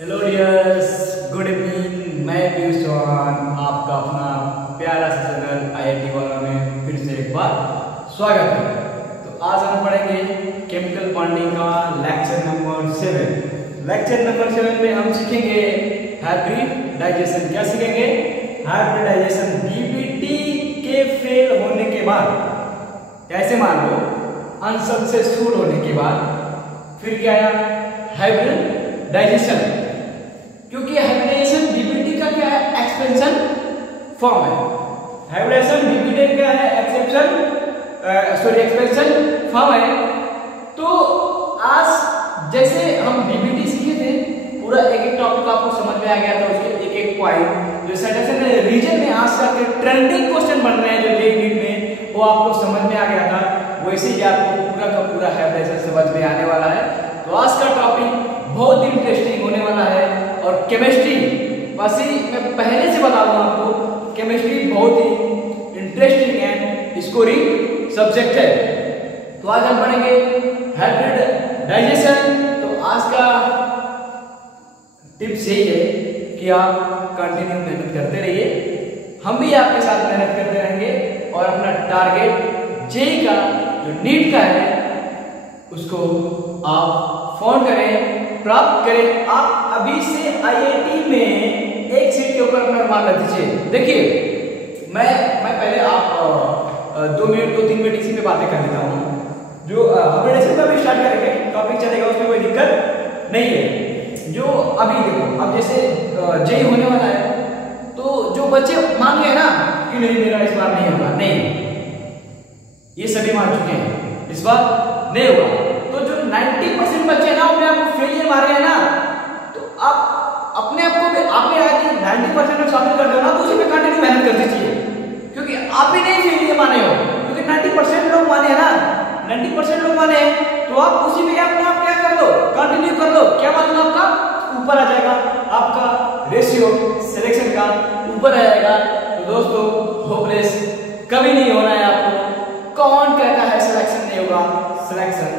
Hello dears, good evening. मैं पीयूष चौहान, आपका अपना प्यारा सा चैनल IIT वाला में फिर से एक बार स्वागत है। तो आज हम पढ़ेंगे केमिकल बॉन्डिंग का लेक्चर नंबर 7। लेक्चर नंबर 7 में हम सीखेंगे हाइब्रिडाइजेशन। क्या सीखेंगे? हाइब्रिडाइजेशन। DBT के फेल होने के बाद, ऐसे मान लो अनसक्सेसफुल होने के बाद फिर क्या आया? हाइब्रिडाइजेशन। क्योंकि हाइब्रिडाइजेशन DBT का क्या है? एक्सपेंशन फॉर्म है। हाइब्रिडाइजेशन DBT क्या है? एक्सपेंशन फॉर्म है। तो आज जैसे हम DBT सीखे थे, पूरा एक एक टॉपिक आपको समझ में आ गया था, उसके एक एक पॉइंट जो सेशन रीजन में आज का ट्रेंडिंग क्वेश्चन बन रहे हैं जो JEE नीट में, वो आपको समझ में आ गया था। वैसे ही आपको पूरा का पूरा हाइब्रिडाइजेशन समझ में आने वाला है। तो आज का टॉपिक बहुत इंटरेस्टिंग होने वाला है। और केमिस्ट्री, वैसे मैं पहले से बता दूं आपको, केमिस्ट्री बहुत ही इंटरेस्टिंग एंड स्कोरिंग सब्जेक्ट है। तो आज हम पढ़ेंगे हाइब्रिडाइजेशन। तो आज का टिप्स यही है कि आप कंटिन्यू मेहनत करते रहिए, हम भी आपके साथ मेहनत करते रहेंगे और अपना टारगेट JEE का जो नीट का है उसको आप फोन करें, प्राप्त करें। आप अभी से IIT में एक सीट के ऊपर अपना मान दीजिए। देखिए, मैं पहले आप 2-3 मिनट इसी पे बातें कर लेता हूँ। जो हाइब्रिडाइजेशन का भी स्टार्ट करेंगे, टॉपिक चलेगा, उसमें कोई दिक्कत नहीं है। जो अभी देखो, अब जैसे JEE होने वाला है, तो जो बच्चे मान गए ना कि नहीं मेरा इस बार नहीं होगा, नहीं, ये सभी मान चुके हैं इस बार नहीं होगा। तो जो 90% बच्चे ना अपने आप को फेलियर मारे हैं ना, तो आप अपने आप को आपने आगे 90% में शामिल कर दो ना, तो उसी पे कंटिन्यू मेहनत कर दीजिए। क्योंकि आप ही नहीं फेलियर माने हो, क्योंकि 90% लोग माने हैं ना, 90% लोग माने हैं, तो आप उसी पे अपने आप क्या कर लो, कंटिन्यू कर लो। क्या मालूम आपका ऊपर आ जाएगा, आपका रेशियो सिलेक्शन का ऊपर आ जाएगा। तो दोस्तों, होपलेस कभी नहीं होना है आपको। कौन कहता है सिलेक्शन नहीं होगा? सिलेक्शन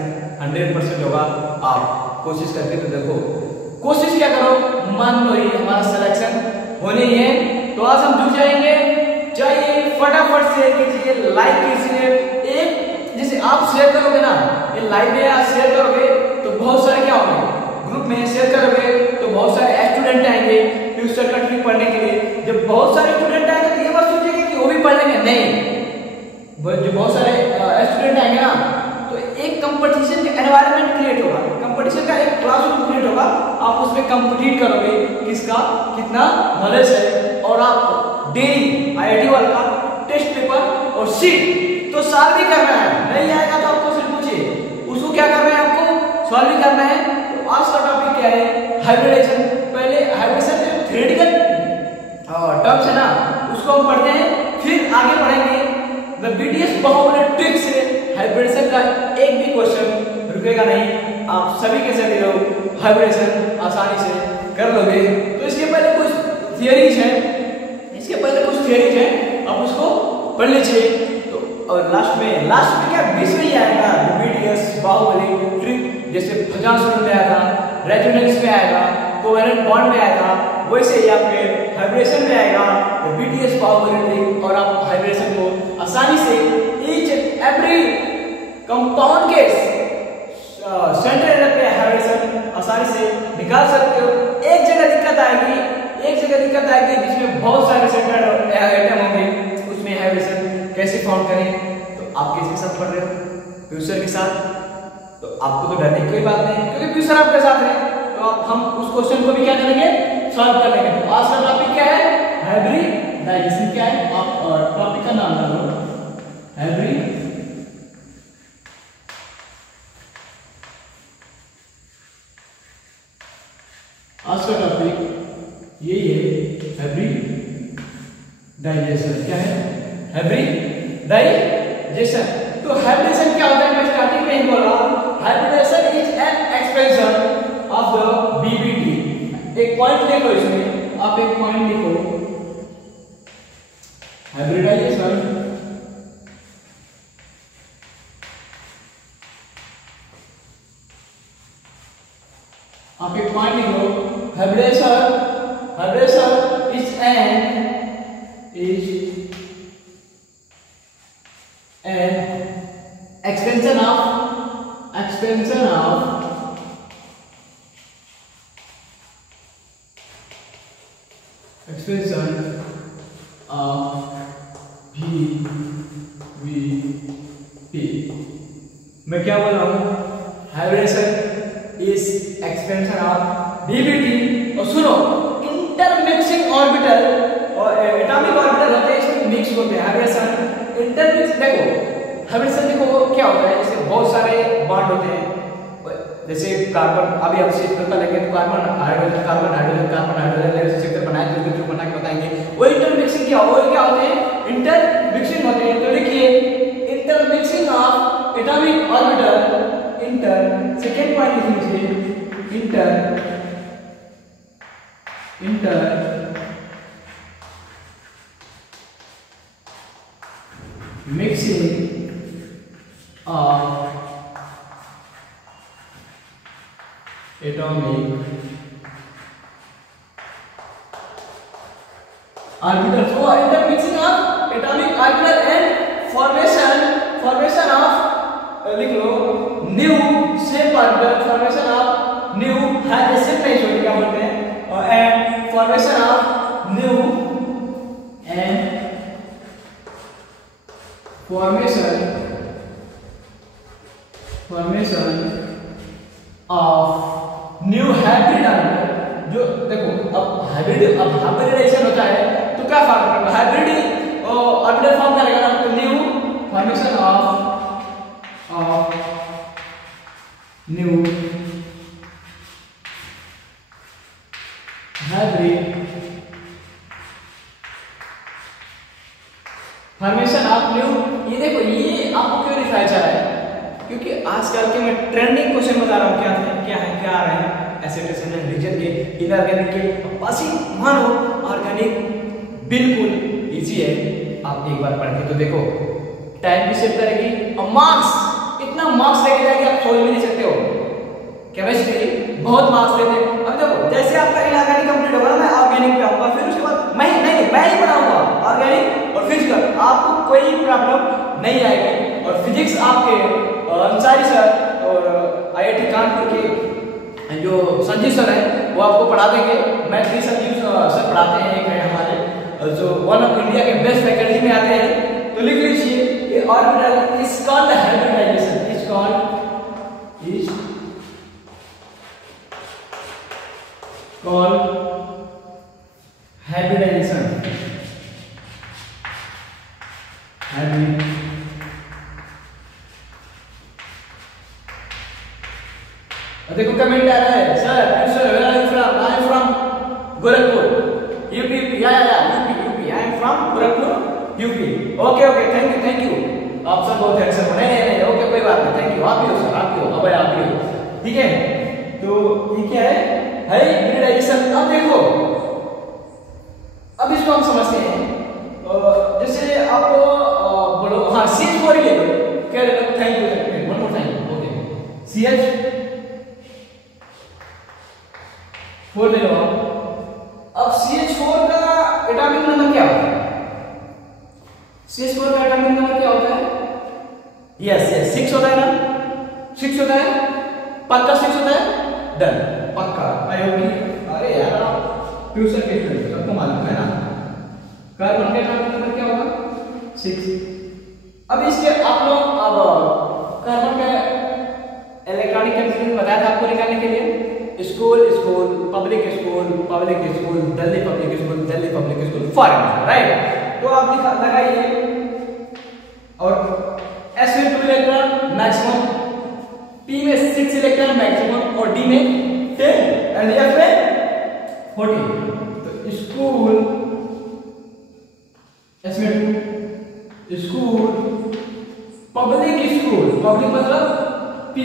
100% होगा। आप कोशिश करके तो देखो, कोशिश क्या करो, मान लो ये हमारा सिलेक्शन होने ही है। तो आज हम जुड़ जाएंगे। चाहिए फटाफट शेयर कीजिए, लाइक कीजिए। एक जैसे आप शेयर करोगे ना, ये लाइव में आप शेयर करोगे तो बहुत सारे क्या होंगे, ग्रुप में शेयर करोगे तो बहुत सारे स्टूडेंट आएंगे फ्यूचर कंट्री पढ़ने के लिए। जब बहुत सारे स्टूडेंट आएंगे तो ये मत सोचिए कि वो भी पढ़ लेंगे, नहीं, जो बहुत सारे स्टूडेंट आएंगे ना, तो एक कंपटीशन का एनवायरनमेंट क्रिएट होगा, कंपटीशन का एक क्लासरूम क्रिएट होगा। आप उसमें कंपीट करोगे किसका कितना नॉलेज है। और आप डेली IIT वाला टेस्ट पेपर और शीट तो सॉल्व भी करना है। नहीं आएगा तो आपको सिर्फ पूछिए, उसको क्या करना है, आपको सॉल्व भी करना है। तो आज का टॉपिक क्या है? हाइब्रिडाइजेशन। पहले हाइब्रिडेशन जो थ्योरेटिकल टर्म्स है ना, उसको हम पढ़ते हैं, फिर आगे पढ़ेंगे द BTS बाहुबली ट्रिक से हाइब्रिडेशन का एक भी क्वेश्चन रुकेगा नहीं। आप सभी के सभी लोग हाइब्रिडेशन आसानी से कर लोगे। तो इसके पहले कुछ थियरीज हैं, आप उसको पढ़ लीजिए। तो और लास्ट में क्या 20 में ही आएगा BTS बाहुबली ट्रिक। जैसे भुजासुर में आया था, रेजोनेंस में आएगा, कोवेलेंट बॉन्ड में आएगा, वैसे ही आपके हाइब्रिडेशन में आएगा BTS बाहुबली ट्रिक। और आप हाइब्रिडेशन को आसानी से ईच एवरी कंपाउंड के सेंट्रल पे हाइब्रिडेशन आसानी से निकाल सकते हो। एक जगह दिक्कत आएगी जिसमें बहुत सारे सेंट्रल आइटम होंगे, उसमें हाइब्रिडेशन कैसे फाउंड करें। तो आप किसके साथ पढ़ रहे हो? फ्यूचर के साथ। तो आपको तो डरने की कोई बात नहीं, क्योंकि फ्यूचर आपके साथ है। तो हम उस क्वेश्चन को भी क्या करेंगे, सॉल्व कर लेंगे। तो आज का टॉपिक क्या है? हाइब्रिडाइजेशन। क्या है? आप टॉपिक का नाम डालो, हाइब्रिड। आज का टॉपिक यही है, हाइब्रिडाइजेशन। क्या है? हाइब्रिडाइजेशन। तो हाइब्रिडेशन क्या होता है? मैं स्टार्टिंग में ही बोला, hybridisation is an expansion of the BBT। एक पॉइंट लिखो, इसमें आप एक पॉइंट लिखो, हाइब्रिडाइजेशन आप एक पॉइंट लिखो, hybridisation is an expansion of VVP। मैं क्या बोल रहा हूँ? Hybridisation is expansion of VVT। और सुनो, इंटरमिक्सिंग ऑर्बिटल और एटॉमिक ऑर्बिटल होते हैं, इसमें मिक्स होते हैं। हाइब्रिडेशन इंटरमिक्स, देखो हाइब्रिडेशन देखो क्या होता है, जैसे बहुत सारे बॉन्ड होते हैं, जैसे कार्बन, अभी आप सीख करता लेंगे तो carbon hydrogen carbon hydrogen carbon hydrogen जैसे सेक्टर बनाए तो ग्रुप बना के बताएंगे। वो इंटरमिक्सिंग क्या होते हैं? इंटरमिक्सिंग होते हैं। तो लिखिए intermixing of atomic orbital, second point लिख लीजिए, mixing of atomic orbital, so intermixing of atomic orbital and formation of लिख लो new shape orbital, formation of new shape नहीं छोड़ क्या बोलते हैं, and formation of new and formation of new hybrid orbital. जो देखो अब हाइब्रिडेशन होता है तो क्या फॉर्म करेगा? हाइब्रिड ऑर्बिटल फॉर्म करेगा ना, तो new formation of new hybrid formation of new. ये देखो, ये आपको क्यों दिखाया जा रहा है? क्योंकि आजकल के मैं ट्रेंडिंग क्वेश्चन बता रहा हूँ, क्या आ रहे हैं एसिडेशन एंड रीजन के, इनऑर्गेनिक के। बासी मानो ऑर्गेनिक बिल्कुल इजी है, आप एक बार पढ़ के तो देखो, टाइम भी सेव करेगी और मार्क्स, इतना मार्क्स लेके जाएगी आप सोच भी नहीं सकते हो। केमिस्ट्री बहुत मार्क्स लेते हैं। अब देखो जैसे आपका इनऑर्गेनिक कंप्लीट होगा, मैं ऑर्गेनिक पे आऊंगा, फिर उसके बाद मैं ही पढ़ाऊंगा ऑर्गेनिक और फिजिकल, आपको कोई प्रॉब्लम नहीं आएगी। और फिजिक्स आपके अंसारी सर और IIT कानपुर के जो संजीव सर हैं वो आपको पढ़ा देंगे। मैथ भी संजीव सर पढ़ाते हैं, एक है हमारे जो वन ऑफ इंडिया के बेस्ट फैकल्टी में आते हैं। तो लिख लीजिए, ये orbital is called hybridisation, is called hybridisation. देखो कमेंट आ रहा है, sir where are you from? I am from Gorakhpur, UP. UP, I am from Gorakhpur, UP. Okay, thank you. आप सब बहुत हैंडसम हो। नहीं, ओके, कोई बात नहीं, थैंक यू। आप भी हो सर, आप भी हो, ठीक है। तो ये क्या है? हाइब्रिडाइजेशन। अब देखो, अब इसको हम समझते हैं। जैसे आपको बोलो, हाँ CH4 ले लो, क्या ले लो? Thank you, one more time. Okay, CH4 ले लो। अब CH4 का एटॉमिक नंबर क्या होता है? CH4 का एटॉमिक नंबर क्या होता है? यस 6 होता है ना? 6 होता है, पक्का 6 होता है, डन, पक्का। अरे यार, ट्यूशन के स्टूडेंट सबको मालूम है ना, कार्बन का एटॉमिक नंबर क्या होगा? 6। अब इसके आप लोग, अब कार्बन का इलेक्ट्रॉनिक केमिस्ट्री में बताया था आपको निकालने के लिए, school, public school, Delhi public school, foreign, right? तो आप लगाइए, और S में 2 इलेक्ट्रॉन मैक्सिमम, P में 6 इलेक्ट्रॉन मैक्सिमम, और D में 10 एंड F में 14। तो स्कूल, S में 2, स्कूल, पब्लिक मतलब P,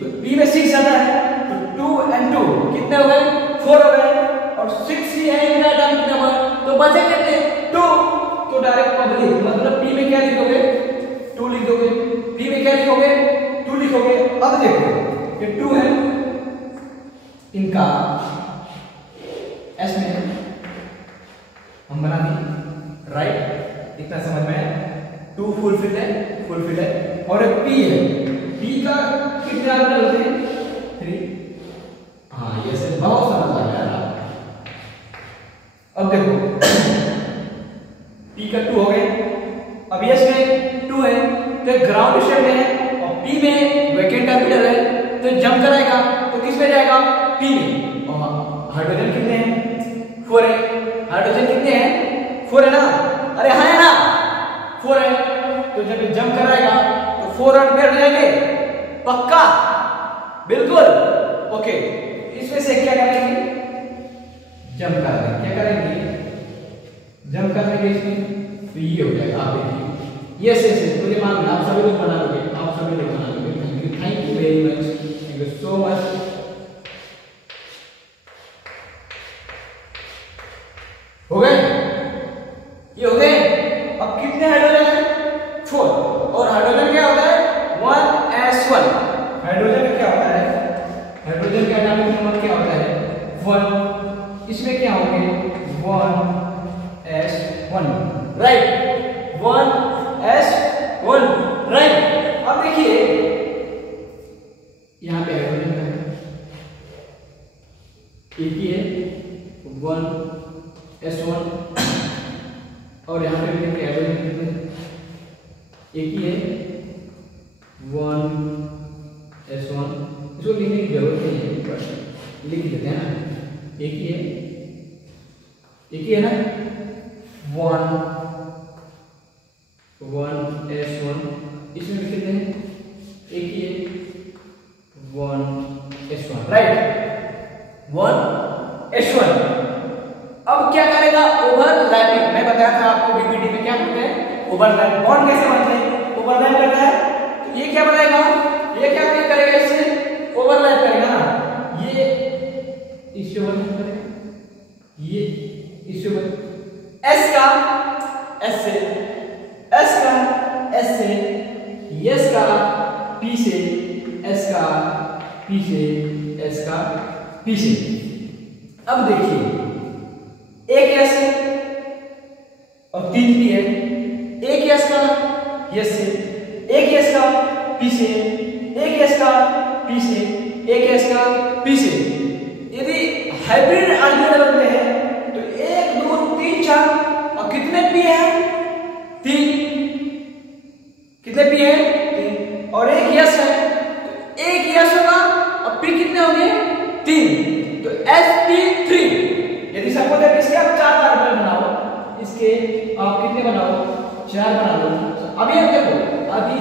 तो P में 6 आता है, तो 2 and 2 कितने हो गए? 4 हो गए, और 6 ही है इनका एटॉमिक नंबर, तो बचे कितने? 2। तो डायरेक्ट पब्लिक मतलब P में क्या लिखोगे? 2 लिख दोगे। P में क्या लिखोगे? 2 लिखोगे। अब देखो ये 2 है, इनका एस में हम बना दिए, राइट, इतना समझ में आया। 2 फुलफिल है और एक पी है, पी का कितने ऑर्बिटल होते हैं? 3। हाँ ये से बहुत समझ आ गया। अब देखो पी का 2 हो गए, अब एस में 2 है तो ग्राउंड स्टेट में है और पी में वैकेंट ऑर्बिटल है तो जंप कराएगा तो किस में जाएगा? पी में। और हाइड्रोजन कितने हैं? 4 है। हाइड्रोजन कितने हैं? 4 है ना? अरे हाँ है ना, 4 है। तो जब जंप कराएगा तो 4 ऑर्बिटल हो जाएंगे पक्का, बिल्कुल ओके। इसमें से क्या करेंगे? जंप कर देंगे। क्या करेंगे? जंप कर देंगे इसमें, तो ये हो जाएगा। आप देखिए यस यस यस, मुझे मालूम है आप सभी लोग बना लोगे, आप सभी लोग बना लोगे। Thank you very much, thank you so much. हो गए? ये हो गए। अब कितने हाइड्रोजन है? 4। और हाइड्रोजन क्या होता है? 1s1। हाइड्रोजन क्या होता है? हाइड्रोजन का एटॉमिक नंबर क्या होता है? 1। इसमें क्या होंगे? 1s1, right, 1s1, right. अब देखिए यहां पे हाइड्रोजन का है, एक ही है 1s1 और यहां पे भी देखिए हाइड्रोजन कितने? एक ही है 1s1। इसको लिखने की जरूरत नहीं है, बस लिख देते हैं ना, एक ही है ना, 1s1। इसमें भी कितने हैं? एक ही है 1s1, राइट, 1s1। अब क्या करेगा? ओवरलैपिंग। मैं बताया था आपको बीपीटी में क्या करते हैं? ओवरलैप। बॉन्ड कैसे बनते हैं? ओवरलैप करता है तो ये क्या बनाएगा? ये क्या करेगा? इससे ओवरलैप करेगा ना, ये इससे ओवरलैप करेगा, ये इससे ओवरलैप, एस का एस से, एस का एस से, एस का पी से, एस का पी से, एस का पी से। अब देखिए एक एस है और 3 पी है, एक एस का एस से, एक एस का पी से, एक एस का पी से, एक एस का पी से। यदि हाइब्रिड ऑर्बिटल बनते हैं तो 1 2 3 4 और कितने पी है? 3। कितने पी है? 3। और एक यस है तो एक यस होगा और पी कितने होंगे? 3। तो sp3। यदि सपोज है इसके आप 4 ऑर्बिटल बनाओ, इसके आप कितने बनाओ? 4 बना लो। अभी आप देखो, अभी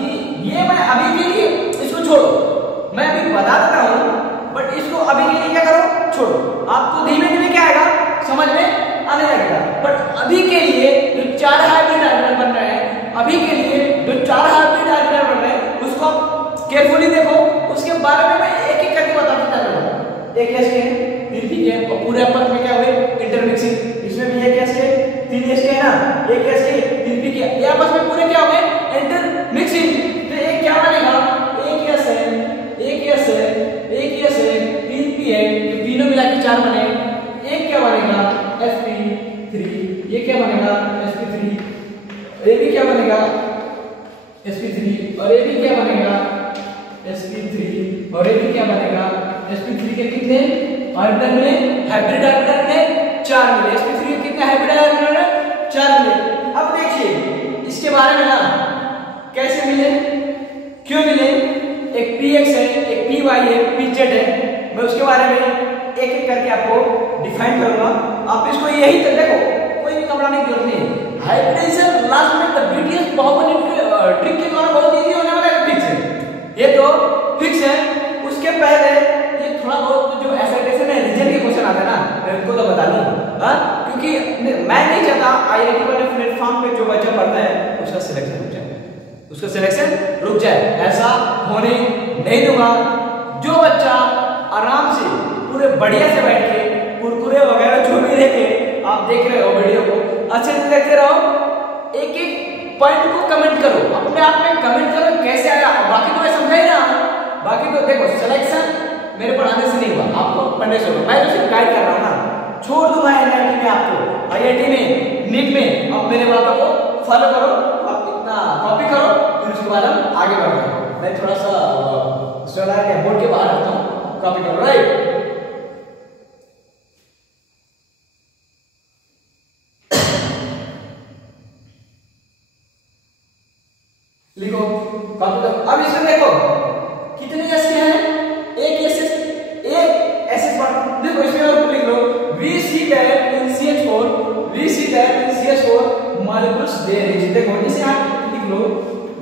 ये मैं अभी के लिए इसको छोड़ो, मैं अभी बता देता हूं, बट इसको अभी के लिए क्या करो? छोड़ो। आपको धीमे धीमे क्या आएगा? समझ में आने लगेगा। बट अभी के लिए जो 4 हाइब्रिड ऑर्बिटल बन रहे हैं, अभी के लिए जो 4 हाइब्रिड ऑर्बिटल बन रहे हैं उसको आप केयरफुली देखो, उसके बारे में मैं एक एक करके बताता चलूंगा। एक एस के 3 पी के और पूरे अपर में क्या हुए? इंटरमिक्सिंग। इसमें भी एक एस के 3 एस के है ना, एक एस के 3 पी के, ये आपस में पूरे क्या हो गए? इंटरमिक्सिंग। तो एक क्या बनेगा? एक एस है, एक एस है, एक एस है, 3 पी है, तो तीनों मिला के 4 बने। एक क्या बनेगा? sp3। ये क्या बनेगा? sp3। ये भी क्या बनेगा? sp3। और ये भी क्या बनेगा? sp3। और ये भी क्या बनेगा? sp3 के कितने ऑर्बिटल मिले? हाइब्रिड ऑर्बिटल मिले 4 मिले। sp3 के कितने हाइब्रिड ऑर्बिटल मिले? 4 मिले। अब देखिए इसके बारे में ना, कैसे मिले, क्यों मिले? एक px है, एक py है, pz है। मैं उसके बारे में एक एक करके आपको डिफाइन करूंगा। आप इसको यही तो देखो, कोई भी घबराने की जरूरत नहीं। हाइब्रिडाइजेशन लास्ट में द बीटीएस बाहुबली ट्रिक के द्वारा बहुत इजी होने वाला है। फिक्स है, ये तो फिक्स है। उसके पहले ये थोड़ा बहुत जो एसाइटेशन है, रीजन के क्वेश्चन आते हैं ना, मैं उनको तो बता दूं, क्योंकि मैं नहीं चाहता आईआईटी वाले प्लेटफॉर्म पे जो बच्चा पढ़ता है उसका सिलेक्शन रुक जाए, उसका सिलेक्शन रुक जाए। ऐसा होने नहीं दूंगा। जो बच्चा आराम से पूरे बढ़िया से बैठ के कुरकुरे वगैरह जो भी रहते, आप देख रहे हो वीडियो को अच्छे से देखते रहो, एक एक पॉइंट को कमेंट करो, अपने आप में कमेंट करो कैसे आया। बाकी तो मैं समझा ही ना, बाकी तो देखो सिलेक्शन मेरे पढ़ाने से नहीं हुआ, आपको पढ़ने से होगा। मैं तो सिर्फ गाइड कर रहा हूँ ना, छोड़ दूंगा एनआईटी में आपको, आईआईटी में, नीट में। अब मेरे बातों को फॉलो करो, आप इतना कॉपी करो, फिर उसके बाद हम आगे बढ़ रहे हैं। मैं थोड़ा सा बोर्ड के बाहर रखता हूँ, कॉपी करो, राइट। लिखो, कॉपी करो। अब इसमें देखो कितने एस के हैं, एक एस बॉन्ड। देखो इसमें और लिख लो VC10 in CH4, VC10 in CH4 molecules there is। देखो इसे आप लिख लो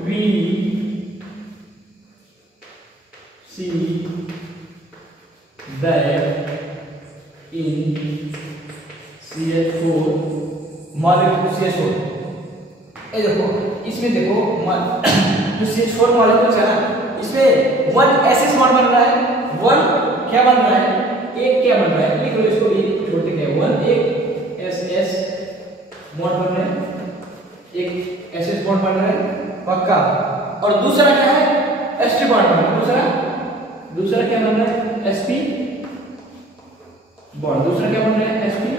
VC that in CH4 molecule CH4। ये देखो इसमें देखो जो CH4 मॉलिक्यूल्स है ना, इसमें 1 एसएस बॉन्ड बन रहा है, 1 क्या बन रहा है, एक क्या बन रहा है, लिख लो इसको, ये छोटे क्या है, 1 एक एसएस बॉन्ड बन रहा है, एक एसएस बॉन्ड बन रहा है पक्का। और दूसरा क्या है, एसटी बॉन्ड बन रहा है, दूसरा क्या बन रहा है, एसपी बॉन्ड, दूसरा क्या बन रहा है, एसपी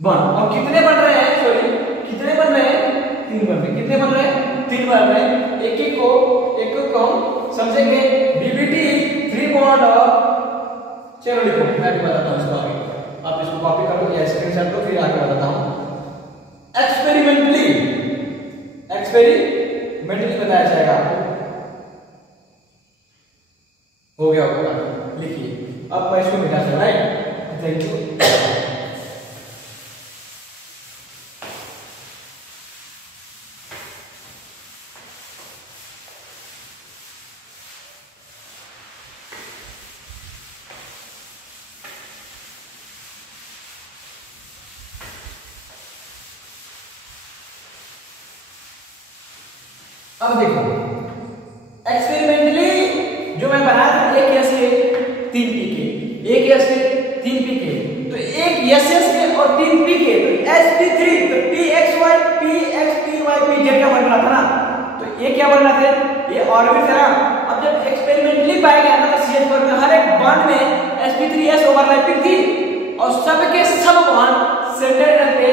बॉन्ड। और कितने बन रहे हैं, सॉरी कितने बन रहे हैं, 3 बन रहे हैं। कितने बन रहे हैं, 3 बन रहे हैं। एक एक को हम समझेंगे बीबीटी 3 बॉन्ड। और चलो लिखो, मैं भी बताता हूँ इसको आगे, आप इसको कॉपी करो या स्क्रीनशॉट लो, फिर आगे बताता हूँ। एक्सपेरिमेंटली बताया जाएगा आपको, हो गया होगा, लिखिए। अब मैं इसको मिटा दूं, राइट, थैंक यू। अब देखो एक्सपेरिमेंटली जो मैं बनाया था, एक या से 3 पीके, एक या से 3 पीके, तो एक एसएस के और 3 पीके, तो sp3, तो pxy pxpy pz क्या बन रहा था ना, तो ये क्या बन रहा था, ये ऑर्बिट था ना। अब जब एक्सपेरिमेंटली पाया गया ना, तो CH4 में हर एक बॉन्ड में sp3s ओवरलैपिंग थी, और सबके सब बॉन्ड सेंटर पे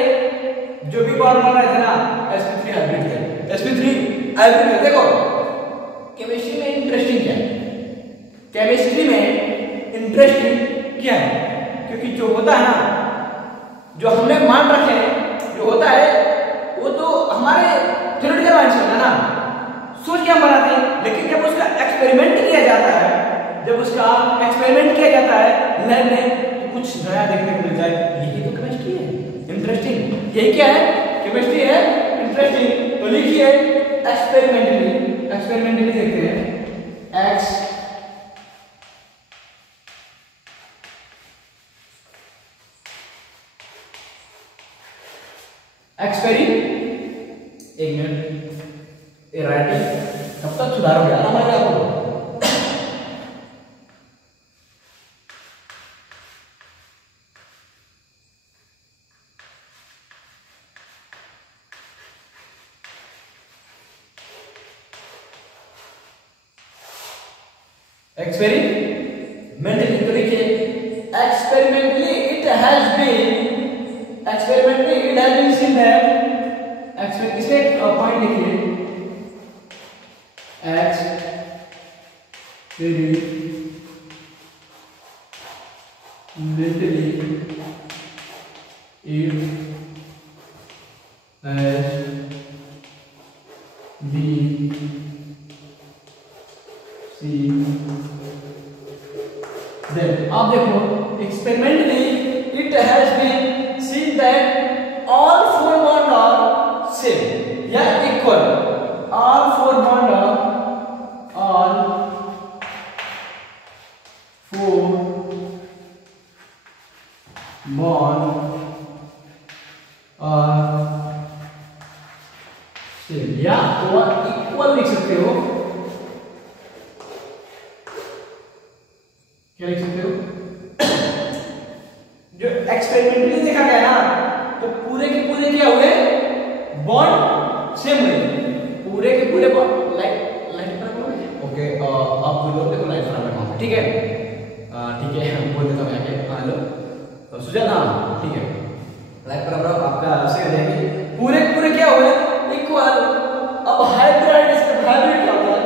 जो भी बॉन्ड बन रहे थे ना, sp3 हाइब्रिड थे, sp3 हाइब्रिड। देखो केमिस्ट्री में इंटरेस्टिंग क्या है, केमिस्ट्री में इंटरेस्टिंग क्या है, क्योंकि जो होता है ना, जो हमने मान रखे हैं, जो होता है वो तो हमारे थ्योरेटिकल माइंड से होता है ना, सोच के हम बनाते हैं। लेकिन जब उसका एक्सपेरिमेंट किया जाता है, लैब में, तो कुछ नया देखने को मिल जाए। यही तो केमिस्ट्री है, इंटरेस्टिंग। यही क्या है, केमिस्ट्री है, इंटरेस्टिंग। तो लिखिए एक्सपेरिमेंटली देखते हैं, एक मिनट, ये राइटिंग कब तक सुधारोगे यार हमारे आपको। एक्सपेरिमेंटली तो देखिए, experimentally it has been seen that, इसमें एक पॉइंट लिखिए, experimentally it has been seen that, आप देखो experimentally it has been seen that all 4 bonds are same या equal, all 4 bonds are same, या इक्वल लिख सकते हो, क्या लिख सकते हो, जो एक्सपेरिमेंटली देखा गया ना, तो पूरे के पूरे क्या हुए, बॉन्ड सेम हुए, पूरे के पूरे बॉन्ड लाइट पर हुए। ओके, आप बोलो देखो लाइट पर, ठीक है। मान लो सुझा ना, ठीक है, लाइक बराबर आपका से हो जाएगी पूरे पूरे क्या हो गए इक्वल। अब हाइब्रिडाइजेशन, हाइब्रिड क्या होता है,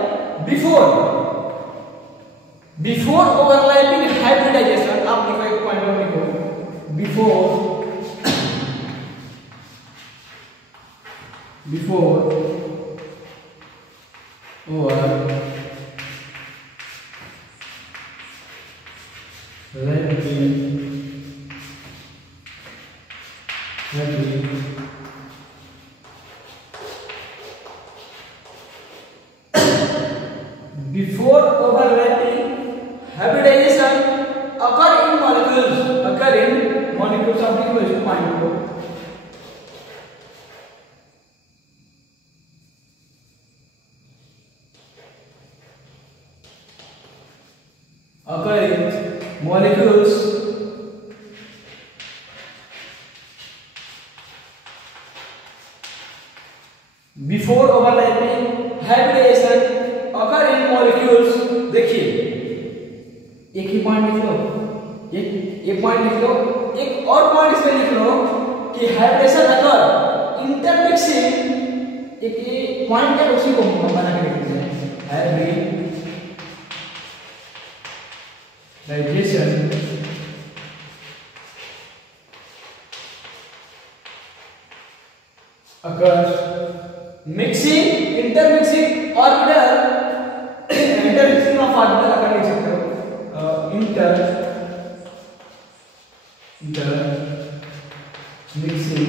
बिफोर ओवरलैपिंग हाइब्रिडाइजेशन, आप लिखो एक पॉइंट में लिखो before Before overlapping hybridization occur in molecules of the point occur in molecules before overlapping hybridization occur in molecules। देखिए एक ही पॉइंट लिख लो, एक पॉइंट लिख लो, एक और पॉइंट इसमें लिख लो कि हाइब्रिडेशन अकर इंटरमिक्सिंग, एक पॉइंट है उसी को बना के लिखते हैं hybridisation occur mixing intermixing orbital, intermixing of orbital अगर लिख सकते हो इंटर मिक्सिंग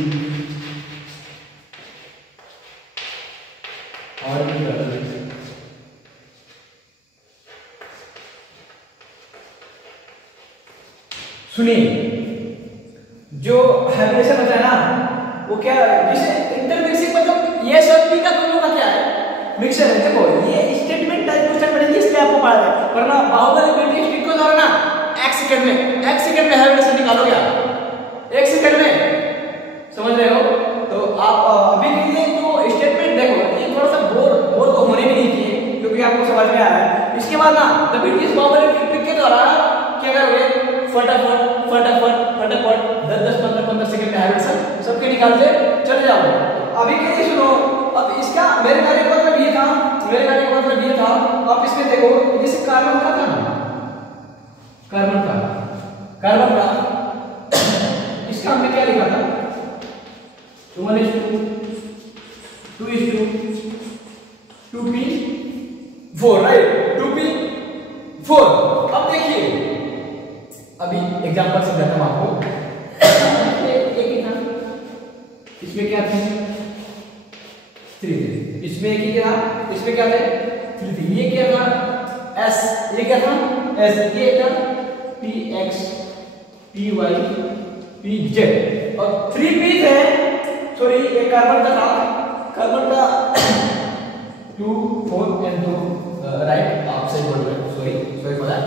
ऑर्बिटल सुनिए जो हाइब्रिडेशन होता है ना वो क्या जिसे इंटरमिक्सिंग मतलब ये सब पी का दोनों का क्या है मिक्सचर है। देखो ये स्टेटमेंट टाइप क्वेश्चन बनेगी इसलिए आपको पढ़ा है, वरना बाहुबली ब्रिटिश ट्रिक को द्वारा ना एक सेकंड में हाइब्रिडेशन निकालोगे आप, एक सेकंड में, समझ रहे हो। तो आप अभी के लिए तो स्टेटमेंट देखो ये थोड़ा सा बोर तो होने भी नहीं चाहिए क्योंकि आपको समझ में आ रहा है। इसके बाद ना द ब्रिटिश बाहुबली ट्रिक के द्वारा क्या करोगे, फटाफट 10-15 सेकंड में हाइब्रिडेशन सबके निकालते चले जाओ। अभी के लिए सुनो, अब इसका मेरे कहने का मतलब ये था, आप इसमें देखो जैसे कार्बन का था ना, कार्बन का इसका हमने क्या लिखा था 2:2:2p4 राइट 2p4। अब देखिए अभी एग्जांपल समझाता हूं आपको, एक ही था, इसमें क्या था 3, इसमें एक ही था, इसमें क्या था 3, ये क्या था s, ये क्या था s, ये था px py pz और 3p थे, सॉरी ये कार्बन का था, कार्बन का 2 4 and 2 राइट, आप सही बोल रहे हो, सॉरी फॉर दैट।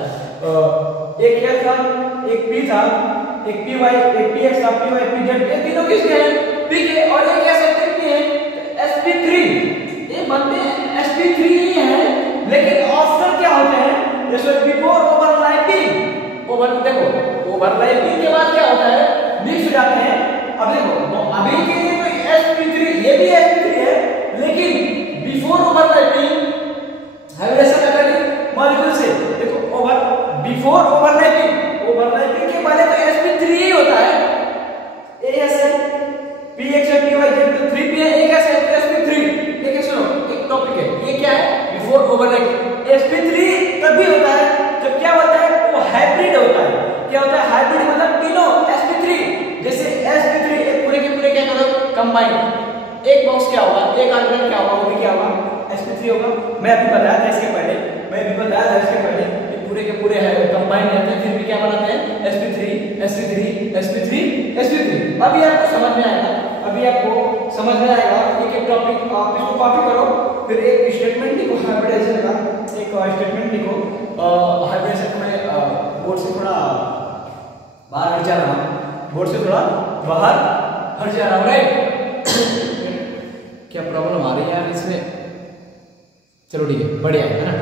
एक क्या था, एक p था, एक py, एक px था, py pz, ये तीनों किसके हैं p के, और ये क्या सकते हैं sp3, ये बनते हैं sp3 ही है, लेकिन ऑप्शन क्या होते हैं जैसे बिफोर ओवरलैपिंग, देखो ओवरलैपिंग के बाद क्या होता है मिक्स हो जाते हैं। अब देखो अभी के लिए तो sp3 ये भी sp3 है, लेकिन बिफोर ओवरलैपिंग हाइब्रिडेशन अगर मॉलिक्यूल से देखो बिफोर ओवरलैपिंग के पहले तो sp3 ही होता है, ये ऐसे px py z 3p है, एक ऐसे sp3। देखिए सुनो एक टॉपिक है, ये क्या है बिफोर ओवरलैपिंग sp3 तभी होता है जब क्या होता है वो हाइब्रिड होता है। क्या होता है हाइब्रिड मतलब तीनों sp3, जैसे sp3 एक पूरे के पूरे क्या करो कंबाइन, एक बॉक्स क्या होगा, एक ऑर्बिटल क्या होगा, वो भी क्या होगा sp3 होगा। मैं अभी बताया था इसके पहले ये पूरे के पूरे है कंबाइन रहते हैं, फिर भी क्या बनाते हैं sp3। अभी आपको समझ में आएगा, एक एक टॉपिक आप इसको कॉपी करो, फिर एक स्टेटमेंट लिखो हाइब्रिडेशन का, एक स्टेटमेंट लिखो हाइब्रिडेशन में बोर्ड से थोड़ा बाहर हट जा रहा हूं, राइट। क्या प्रॉब्लम आ रही है यार इसमें, चलो ठीक है बढ़िया है ना।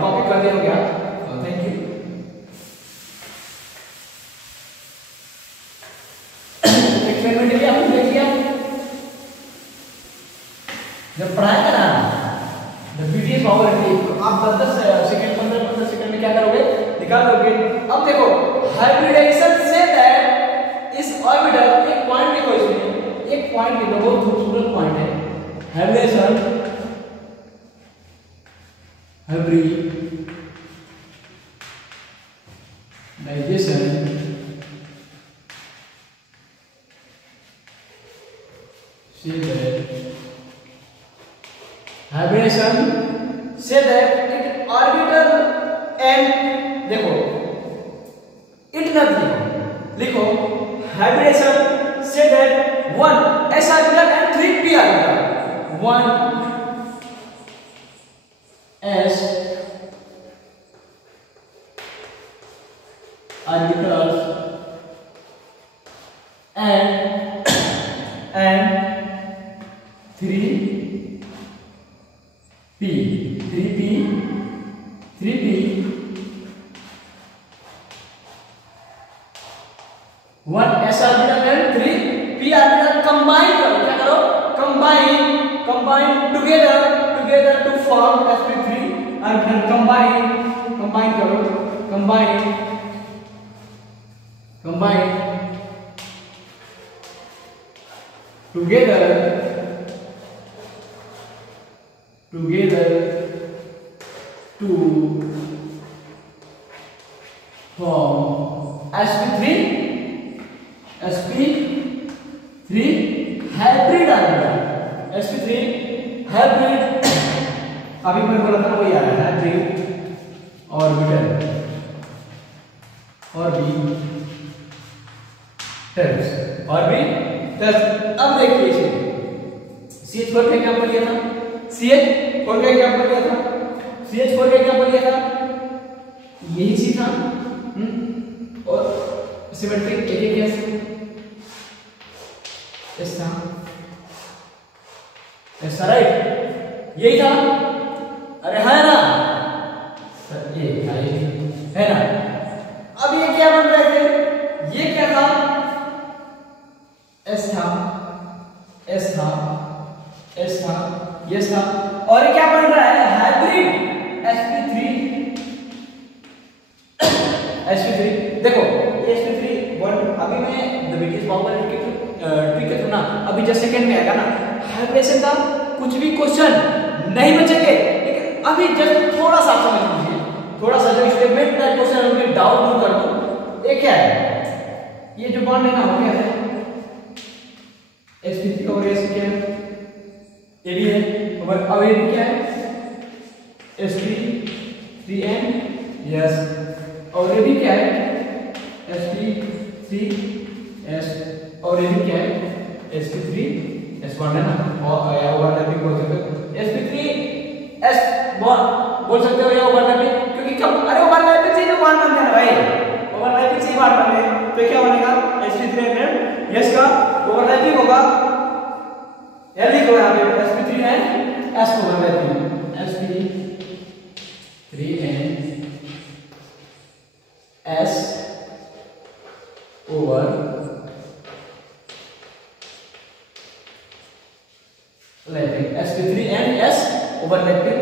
कॉपी कर दिया हो गया। Thank you. एक्सपेरिमेंट लिया आपने देख लिया, जब पढ़ाया था ना बीटीएस पावर आप 10-10 सेकंड 15-15 सेकंड में क्या करोगे, निकाल लोगे। अब देखो हाइब्रिडाइजेशन से दैट इस ऑर्बिटल, एक पॉइंट लिखो इसमें, एक पॉइंट लिखो, बहुत खूबसूरत पॉइंट है। Hybridisation say that it orbital and देखो it not लिखो hybridization say that 1 s orbital and 3 p orbital, 1 s orbitals and 3p 1 s orbital and 3 p orbital combine करो, क्या करो, combine together to form sp3 orbital, combine करो, combine together to form sp3 hybrid orbital, sp3 hybrid, अभी मैं बोला था वही आ रहा है, hybrid orbital orbitals। अब देखिए इसे CH4 का एग्जांपल लिया था, CH4 का एग्जांपल लिया था, CH4 का एग्जांपल लिया था, यही सी था। और सिमेट्रिक एरिया क्या ऐसा ऐसा, राइट, यही था, अरे है ना, ये है ना। अब ये क्या बन रहे थे, ये क्या था, एस था, एस था, एस था, यस था, और ये क्या बन रहा है, हाइब्रिड sp3 देखो sp3 1, अभी मैं बीटीएस पावर ट्रिक है ना, अभी जस्ट सेकंड में आएगा ना, हाइब्रिडेशन का कुछ भी क्वेश्चन नहीं बचेंगे, लेकिन अभी जस्ट थोड़ा सा समझ लीजिए, थोड़ा सा जो स्टेटमेंट टाइप क्वेश्चन उनके डाउट दूर कर दो। ये क्या है, ये जो बॉन्ड है ना वो क्या है, sp3 और s क्या है, ये भी है, और अब ये क्या है, sp3n, यस, और ये भी क्या है, sp3s, और ये भी क्या है, sp3s1 है ना, और ओवरलैपिंग बोल सकते हो, sp3s बोल सकते हो या ओवरलैपिंग, क्योंकि कब, अरे ओवरलैपिंग से जो बॉन्ड बनता है भाई, ओवरलैपिंग से बॉन्ड बनते हैं, तो क्या बनेगा, sp3n यस का ओवरलैपिंग होगा, या लिखो यहां पे sp3n s overlapping, sp3n s over lapping, sp3n s overlapping,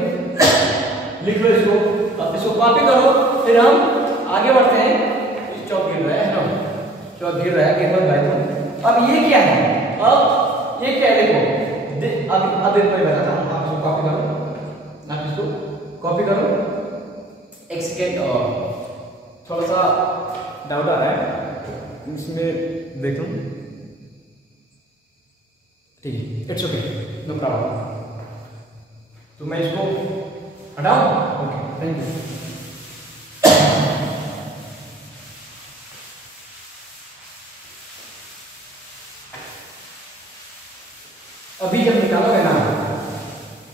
लिख लो इसको, अब इसको कॉपी करो, फिर हम आगे बढ़ते हैं। चौक गिर रहा है ना, चौक गिर रहा है, गिर भाई तो अब ये क्या है, अब ये क्या है, देखो अब मैं बताता हूँ, आप इसको कॉपी करो, आप इसको कॉपी करो, एक सेकेंड, थोड़ा सा डाउट आ रहा है इसमें, देख लो, ठीक है, इट्स ओके, नो प्रॉब्लम, तो मैं इसको हटाऊं, ओके, थैंक यू। अभी जब निकालोगे ना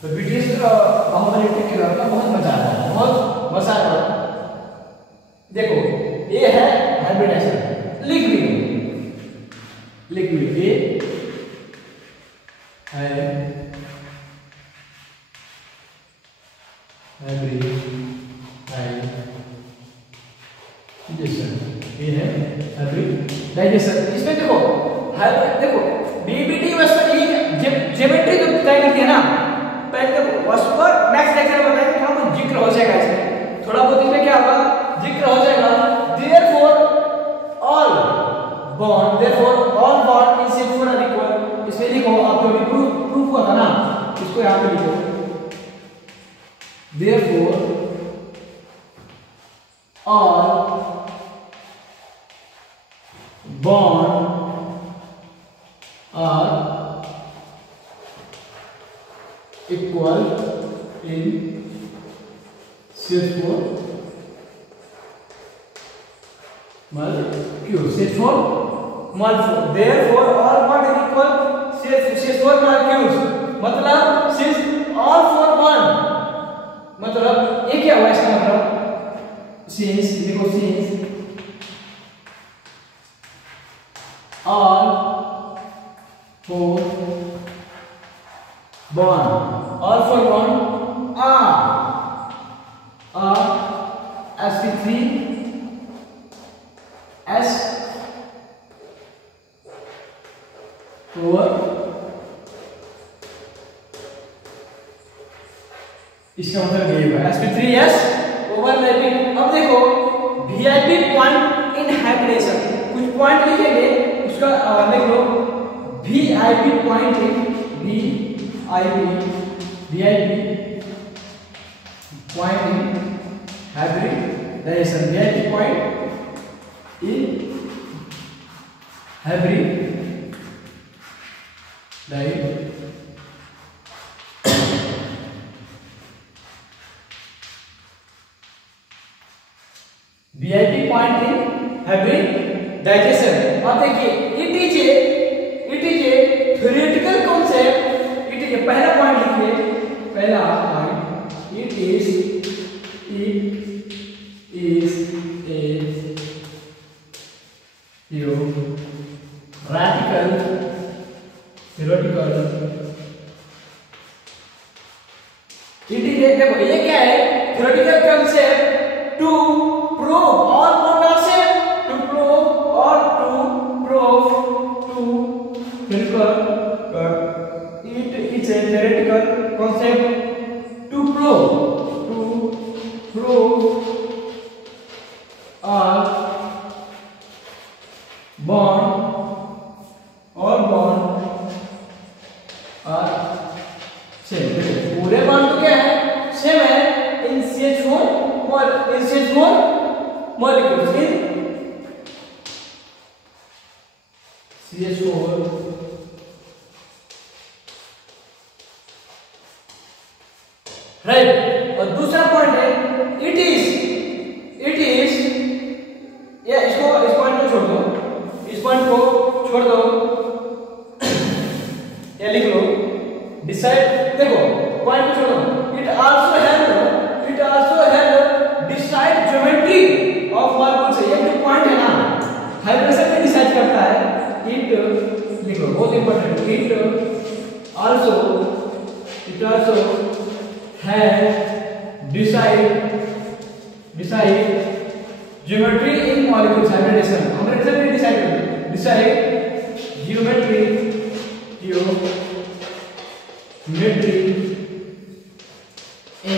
तो बीटीएस बाहुबली ट्रिक के दौरान बहुत मजा आता है, बहुत मजा आता है। देखो ये है हाइब्रिडाइजेशन, लिख भी ये है हाइब्रिड ये है हाइब्रिडाइजेशन। इसमें देखो डीबीटी बस ज्योमेट्री तो तय करती है ना, पहले देखो उस पर नेक्स्ट लेक्चर में बताएंगे, थोड़ा बहुत जिक्र हो जाएगा इसमें, थोड़ा बहुत इसमें क्या होगा जिक्र हो जाएगा। Therefore all bond in set 4 are equal. इसमें लिखो आप जो भी प्रूफ हुआ था ना, इसको यहां पे लिखो। Therefore all bond are equal in set 4 mol q, set 4 mol 4। therefore all bond is equal set 4 mol q, मतलब since all 4 bond, मतलब ये क्या हुआ इसका मतलब, since देखो since all 4 bond are sp3 s4, इसका मतलब ये होगा sp3s ओवरलैपिंग। अब देखो वीआईपी पॉइंट इन हाइब्रिडेशन, कुछ पॉइंट लिखेंगे उसका लिख लो VIP point in VIP point in hybridisation, VIP point in hybridisation. VIP point in hybridisation. अब देखिए it is a theoretical concept, it is पहला पॉइंट लिखिए, पहला point it is a theoretical it is देखो ये क्या है, theoretical concept to prove all bond are same, to prove it is a theoretical concept to prove all bond are same। पूरे bond तो क्या है, सेम है इन CH4 molecules in CH4 right. और दूसरा पॉइंट है इट इज या इस पॉइंट को छोड़ दो, या लिख लो डिसाइड, देखो पॉइंट को छोड़ो, it also help decide geometry of molecules. ये जो पॉइंट है ना हाइब्रिडेशन में डिसाइड करता है, इट लिखो बहुत इंपॉर्टेंट, इट आल्सो है डिसाइड ज्योमेट्री इन मॉलिक्यूल्स। हाइब्रिडेशन में डिसाइड ज्योमेट्री इन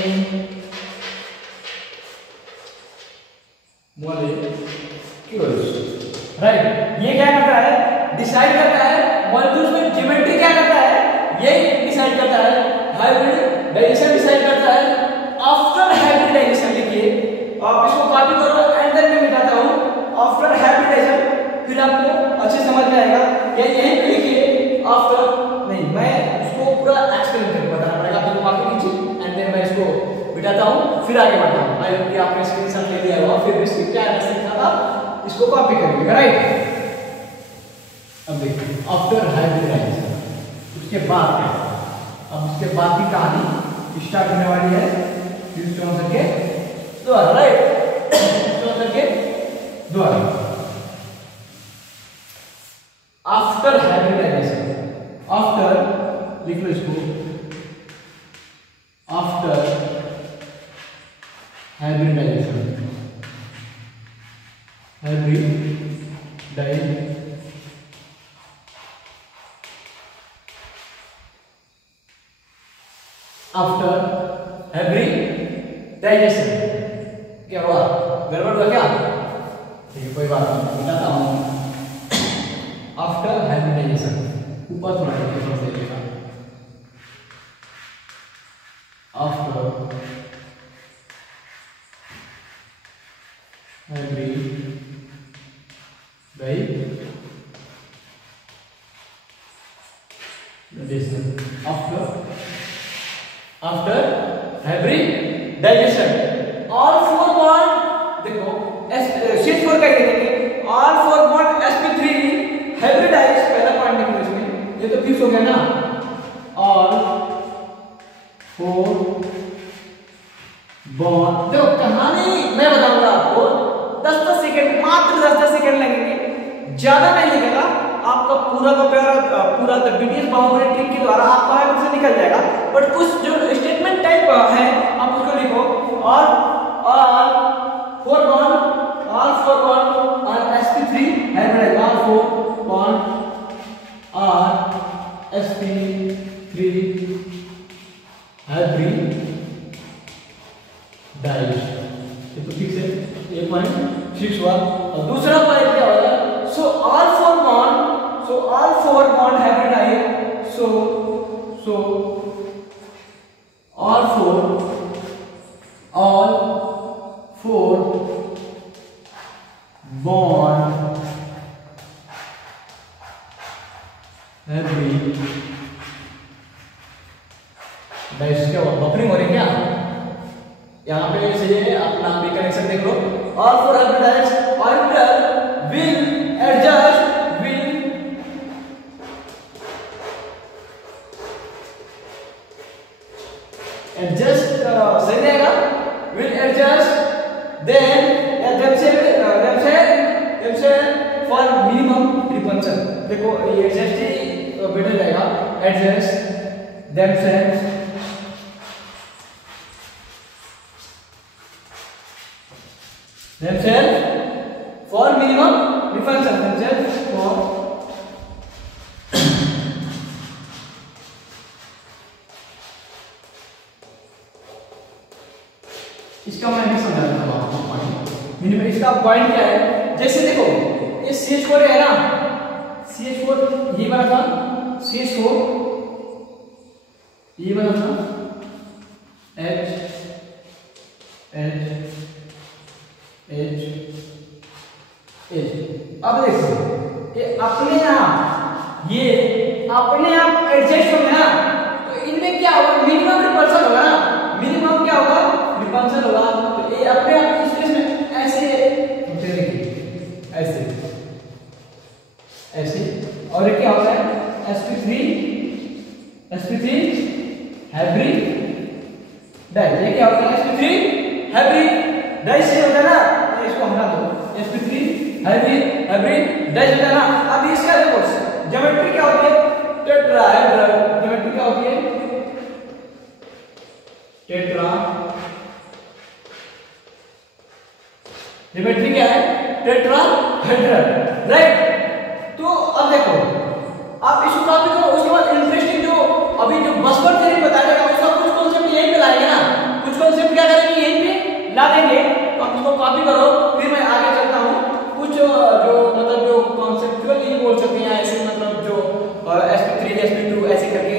मॉलिक्यूल्स राइट। ये क्या करता है, डिसाइड करता है मॉलिक्यूल्स में ज्योमेट्री क्या करता है, ये डिसाइड करता है। हाइब्रिडाइजेशन डिसाइड करता है आफ्टर हाइब्रिडाइजेशन। लिखिए आप इसको कॉपी करो एंड देन मैं मिटाता हूं आफ्टर हाइब्रिडाइजेशन, फिर आपको अच्छे समझ में आएगा। या यहीं पे लिखिए आफ्टर, नहीं मैं इसको पूरा एक्सप्लेन करके बताना पड़ेगा, तो कॉपी कीजिए एंड देन मैं इसको मिटाता हूं, फिर आगे बढ़ता हूं। आई होप कि आपने स्क्रीनशॉट ले लिया होगा, फिर भी क्या लिखा था इसको कॉपी करेंगे राइट। अब देखिए आफ्टर हाइब्रिडाइजेशन उसके बाद क्या, अब उसके बाद की कहानी स्टार्ट होने वाली है ह्यूस्टन के द्वारा राइट, ह्यूस्टन के द्वारा। आफ्टर हाइब्रिडाइजेशन, आफ्टर लिख लो इसको, after hybridisation, hybridisation after hybridisation. क्या हुआ, गड़बड़ हुआ क्या? ठीक है कोई बात नहीं, बताता हूँ। आफ्टर हाइब्रिडाइजेशन, ऊपर थोड़ा थोड़ा सा देगा। After hybridisation, after hybridisation all four bond, देखो CH4 का ही देखेंगे, all four bond sp3 hybridise, पहला पॉइंट देखो इसमें, ये तो फिक्स हो गया ना। ऑल फोर बॉन्ड, देखो कहानी मैं बताऊंगा आपको, 10-10 सेकंड, मात्र 10-10 सेकंड लगेंगे, ज्यादा नहीं लगेगा। आपका पूरा का पूरा BTS बाहुबली ट्रिक के द्वारा आपका है से निकल जाएगा। बट कुछ जो स्टेटमेंट टाइप है आप उसको लिखो, और all four bond are sp3 hybridise, all four bond are sp3 hybridise. ये तो फिक्स है, ये पॉइंट फिक्स हुआ। और दूसरा पॉइंट क्या होगा, so all four bond hybridise, so all four bond hybridise. क्या हुआ, बफरिंग हो रही है क्या? यहाँ पे से अपना भी कनेक्शन देख लो। all four hybridise orbital will adjust, सही रहेगा, will adjust then themselves for minimum repulsion। देखो ये adjust ही बेटर रहेगा, adjust themselves for minimum repulsion, themselves for इसका मैं नहीं समझा रहा हूं आपको पॉइंट। मिनिमम इसका पॉइंट क्या है, जैसे देखो ये CH4 है ना, CH4 ये बना था, CH4 ये बना था, H अब देखो ये अपने आप एडजस्ट हो गया ना, तो इनमें क्या होगा, मिनिमम रिपल्सन होगा ना, मिनिमम क्या होगा, रिपल्सन होगा। तो ये अपने आप इस केस में ऐसे और ये क्या होता है, sp3 हाइब्रिडाइज। ये क्या होता है, sp3 हाइब्रिडाइज से होता है ना, इसको हटा दो, sp3 हाइब्रिडाइज होता है ना। अब इसका देखो ज्योमेट्री क्या होती है, टेट्राहेड्रल, ज्योमेट्री क्या होती है, ज्योमेट्री क्या है, टेट्राहेड्रल, राइट। तो अब देखो आप इसको कॉपी करो, उसके बाद इंटरेस्टिंग जो अभी जो बसवर्ड थ्योरी बताया जाएगा उसका कुछ कॉन्सेप्ट यहीं पे लाएंगे ना, कुछ कॉन्सेप्ट क्या करेंगे यहीं पे ला देंगे। तो आप इसको कॉपी करो, फिर मैं आगे चलता हूँ। कुछ जो मतलब जो कॉन्सेप्चुअल ये बोल सकते हैं ऐसे, मतलब जो sp3 sp2 ऐसे करके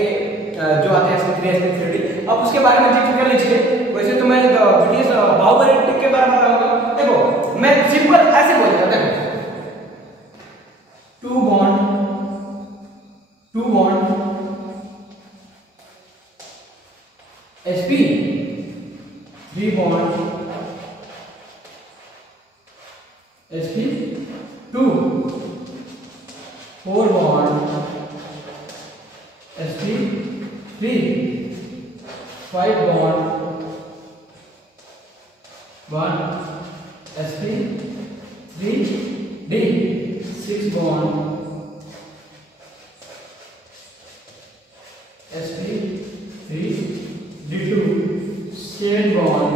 जो आते हैं sp3 sp3, अब उसके बारे में चेक कर लीजिए। वैसे तो मैं BTS बाहुबली ट्रिक के बारे में बताऊंगा। देखो मैं सिंपल ऐसे बोलूंगा, देखो two bond sp, 3 bond sp2, 4 bond sp3, 5 bond 1 sp3d, 6 bond sp3d2, 7 bond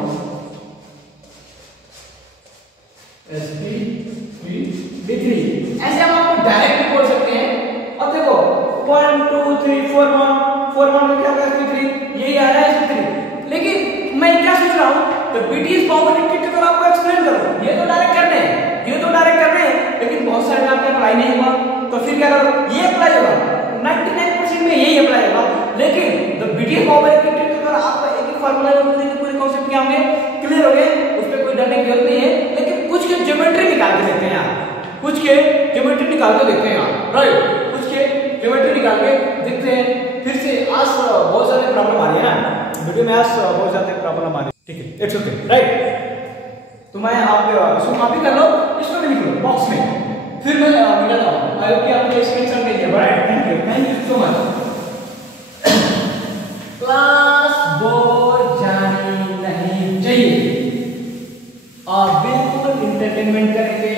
the BTS power electric अगर आपको एक्सप्लेन करो, ये तो डायरेक्ट करने हैं, लेकिन बहुत सारे में आपका अप्लाई नहीं हुआ, तो फिर क्या करो, ये अप्लाई होगा 99% में यही अप्लाई होगा। लेकिन द बीटीएस पावर इलेक्ट्रिक अगर आपका एक ही फार्मूला है, पूरे कॉन्सेप्ट क्या होंगे, क्लियर हो गए, उस पर कोई डरने की जरूरत नहीं है। लेकिन कुछ के ज्योमेट्री निकाल के देखते हैं यार, कुछ के ज्योमेट्री निकाल के देखते हैं यार, राइट, कुछ के ज्योमेट्री निकाल के देखते हैं। फिर से आज बहुत ज्यादा प्रॉब्लम आ रही है ना वीडियो में, आज बहुत ज्यादा प्रॉब्लम आ रही है, ठीक है, इट्स ओके, राइट। तो मैं आप इसको कॉपी कर लो, इसको भी लिख लो बॉक्स में, फिर मैं मिलाता हूं। आई होप कि आपने स्क्रीनशॉट ले लिया, right, thank you so much. Class bore जानी नहीं चाहिए, और बिल्कुल इंटरटेनमेंट करेंगे,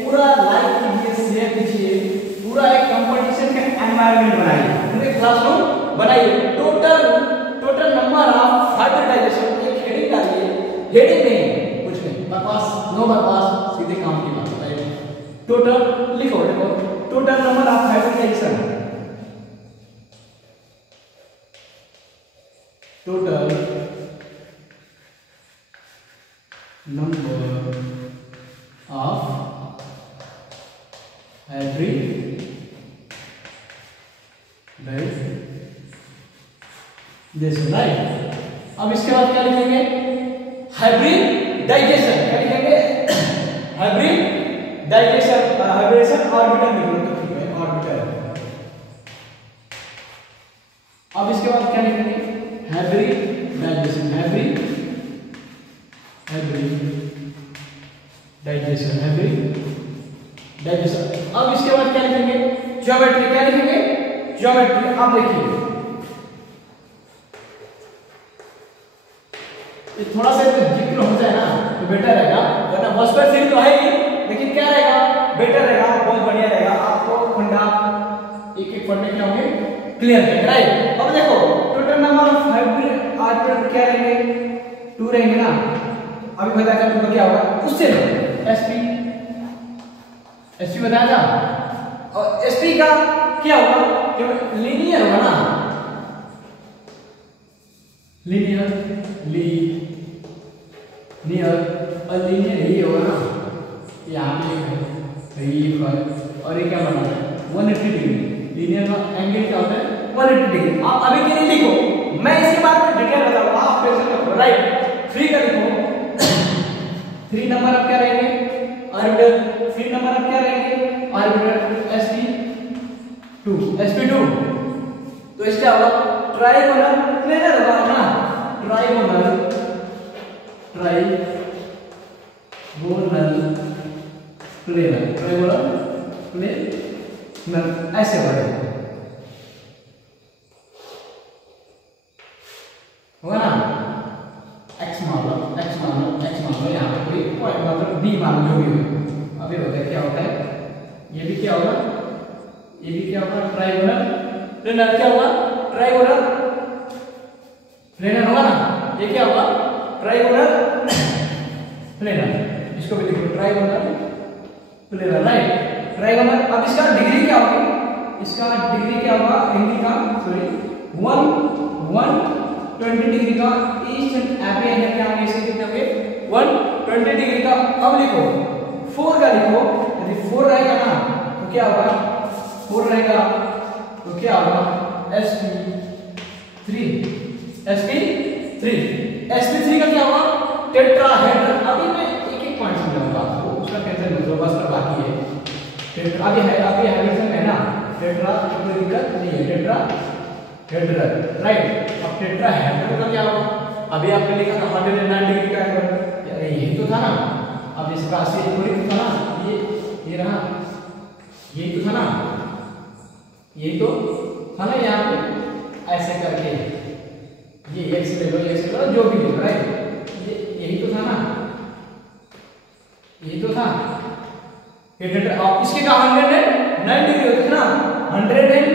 पूरा लाइक कीजिए, शेयर कीजिए, पूरा एक कंपटीशन का एनवायरनमेंट बनाइए, पूरे क्लासरूम बनाइए। टोटल नंबर ऑफ हाइब्रिडाइजेशन, एक हेडिंग डालिए, हेडिंग नहीं कुछ नहीं, बकवास, नो बकवास, सीधे काम की बात है। टोटल लिखो, total number of hybridisation, total number of hybridisation, right. अब इसके बाद क्या लिखेंगे, हाइब्रिडाइजेशन, क्या लिखेंगे, हाइब्रिडाइजेशन, ऑर्बिटल लिख लो, तो ठीक है, ऑर्बिटल। अब इसके बाद क्या लिखेंगे, हाइब्रिडाइजेशन, हाइब्रिडाइजेशन। अब इसके बाद क्या लिखेंगे, ज्योमेट्री, क्या लिखेंगे, ज्योमेट्री। अब देखिए ये थोड़ा सा जिक्र हो जाए ना तो बेटर रहेगा, वरना बस पर सिर्फ तो है ही, लेकिन क्या रहेगा, बेटर रहेगा, बहुत बढ़िया रहेगा, आपको फंडा एक पढ़ने क्या होंगे, क्लियर है, राइट। अब देखो total number of hybrid orbital क्या रहेंगे, 2 रहेंगे ना, अभी बताया था 2 क्या होगा, उससे sp बताया था, और sp का क्या होगा, लीनियर होगा ना, लीनियर और लीनियर यही होगा ना, यहाँ पे ये और ये क्या बना है 180 डिग्री, लीनियर का एंगल क्या होता है 180 डिग्री। आप अभी के लिए लिखो, मैं इसके बारे में डिटेल बताऊंगा, आप टेंशन मत लो, राइट। 3 का लिखो, 3 नंबर अब क्या रहेंगे, ऑर्बिटल, 3 नंबर अब क्या रहेंगे, ऑर्बिटल sp2, तो इसका होगा ट्राइगोनल प्लेनर होगा ना, ट्राइगोनल प्लेनर ऐसे बढ़ेगा, होगा ना, x मान लो यहाँ पे कोई पॉइंट मतलब b मान लो, जो भी हो। अभी होता है क्या होता है, ये भी क्या होगा, ट्राइगोनल प्लेनर, क्या होगा, ट्राइगोनल प्लेनर होगा ना, ये क्या होगा, ट्राइगोनल प्लेनर, इसको भी लिखो ट्राइगोनल प्लेनर, राइट, ट्राइगोनल। अब इसका डिग्री क्या होगी, एंगल का, सॉरी 120 डिग्री का ईस्ट एंड एबे एंगल क्या होंगे, इसे कितने होंगे 120 डिग्री का। अब लिखो 4 का लिखो, यदि 4 रहेगा ना तो क्या होगा, 4 रहेगा तो क्या होगा, sp3 का क्या होगा, टेट्राहेड्रल। अभी मैं एक पॉइंट समझाऊंगा आपको, उसका टेंशन मत लो, बस का बाकी है। अभी हाइब्रिडेशन है ना, टेट्रा कोई दिक्कत नहीं है, टेट्राहेड्रल, राइट। अब टेट्राहेड्रल का क्या होगा, अभी आपने लिखा था 109 डिग्री का एंगल, यही तो था ना। अब इसका से थोड़ी था ना, ये रहा, यही तो था ना, यही तो था ना, यहाँ पे ऐसे करके ये x ले लो, जो भी ले लो, राइट, यही तो था ना, यही तो था। इसके का 109 डिग्री होते थे ना, 100 and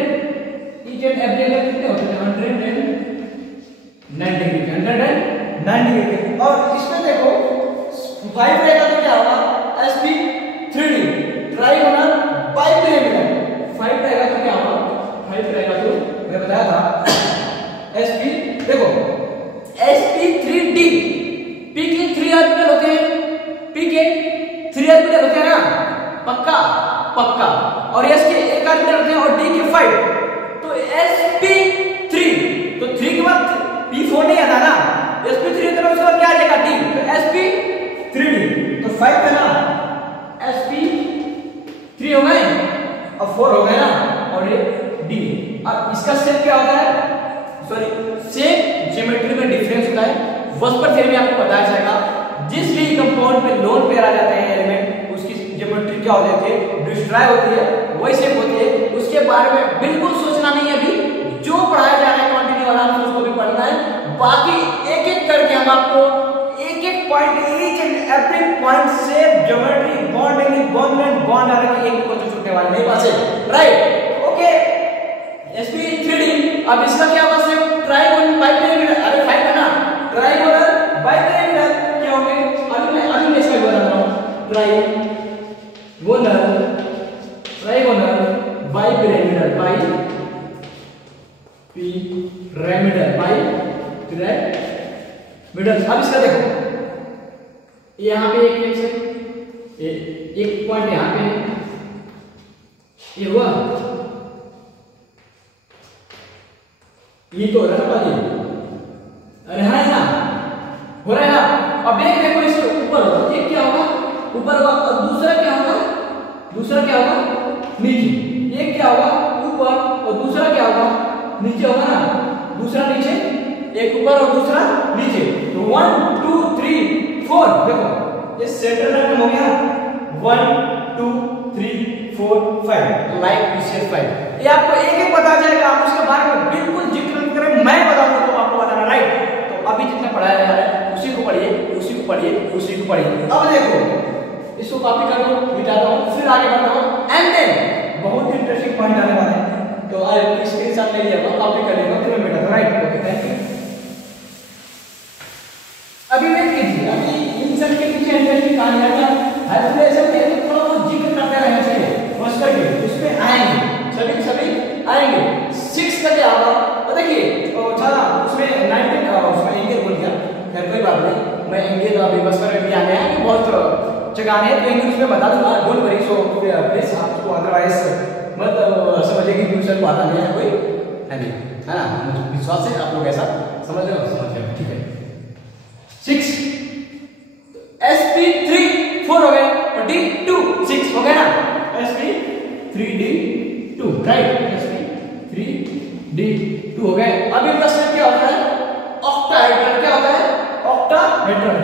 each and every angle कितने होते थे, 109 डिग्री के। और इसमें देखो 5 रहेगा तो क्या होगा, sp3d, ट्राइगोनल बाइप्लेनर। 5 रहेगा तो क्या होगा, 5 रहेगा तो मैं बताया था sp, देखो sp3d, p की 5 है ना, sp3 हो गए और 4 हो गए ना, और ये d। अब इसका शेप क्या होता है, सॉरी शेप ज्योमेट्री में डिफरेंस होता है। वॉस्पर थ्योरम में आपको बताया जाएगा, जिस भी कंपाउंड पे लोन पेयर आ जाते हैं एलिमेंट, उसकी ज्योमेट्री क्या हो जाती है, डिस्ट्रॉय होती है, वही शेप होती है। उसके बारे में बिल्कुल सोचना नहीं है, अभी जो पढ़ाया जा रहा है कंटिन्यू आराम से उसको भी पढ़ना है। बाकी एक एक करके हम आपको एक एक point, each and every point से ज्योमेट्री, बॉन्ड, बॉन्ड आ रहा है, एक को छूटने वाले नहीं पास है, राइट। Okay, sp3d। अब इसका क्या होगा, सिर्फ ट्राइगोनल बाइपिरामिडल, अरे 5 है ना, ट्राइगोनल बाइपिरामिडल क्या होंगे, अभी मैं इसका बता रहा हूं, ट्राइगोनल बाइपिरामिडल, बाइपिरामिडल। अब इसका देखो, यहाँ पे एक पॉइंट यहाँ पे ये हुआ, ये तो हो रहा है ना, अरे है ना, हो रहा है ना। अब एक देखो, इसके ऊपर होगा, एक क्या होगा ऊपर होगा, और दूसरा क्या होगा नीचे। एक क्या होगा ऊपर और दूसरा क्या होगा नीचे होगा ना, दूसरा नीचे, एक ऊपर और दूसरा नीचे। तो 1 2 3 4 देखो, ये सेंटर लाइन हो गया, 1 2 3 4 5, लाइक पीसीएस 5। ये आपको एक एक पता चलेगा, आप उसके बारे में बिल्कुल जिक्र नहीं करें, मैं बताऊंगा तो आपको बताना, राइट। तो अभी जितना पढ़ाया जा रहा है उसी को पढ़िए, उसी को पढ़िए, उसी को पढ़िए। अब देखो, इसको कॉपी कर लो, मिटाता हूं, फिर आगे बढ़ता हूं, एंड देन बहुत इंटरेस्टिंग पॉइंट आने वाले हैं, तो आप स्क्रीनशॉट ले लिया, कॉपी कर लेगा, फिर मैं मिटाता हूं, राइट। Okay, thank you. अभी वेट कीजिए, अभी इन सब के पीछे इंटरेस्टिंग कहानी है, हाइब्रिडाइजेशन के तो थोड़ा बहुत जिक्र करते रहना चाहिए, बस करके उसमें आएंगे, सभी आएंगे। 6 का क्या होगा, और देखिए अच्छा, उसमें 19 उसमें इंग्लिश बोल दिया, खैर कोई बात नहीं, मैं इंग्लिश अभी बस पर भी आने हैं, बहुत जगह है तो इंग्लिश में बता दूंगा, डोंट वरी। सो प्लीज आपको अदरवाइज मत समझिए कि ट्यूशन को आता नहीं है कोई, है ना, विश्वास है आप लोग ऐसा समझ रहे हो, ठीक है। 6 sp3 4 हो गए और d2 6 हो गए ना, sp3d2, राइट, sp3d2 हो गए। अब इनका शेप क्या होता है, ऑक्टाहेड्रल। क्या होता है, ऑक्टाहेड्रल,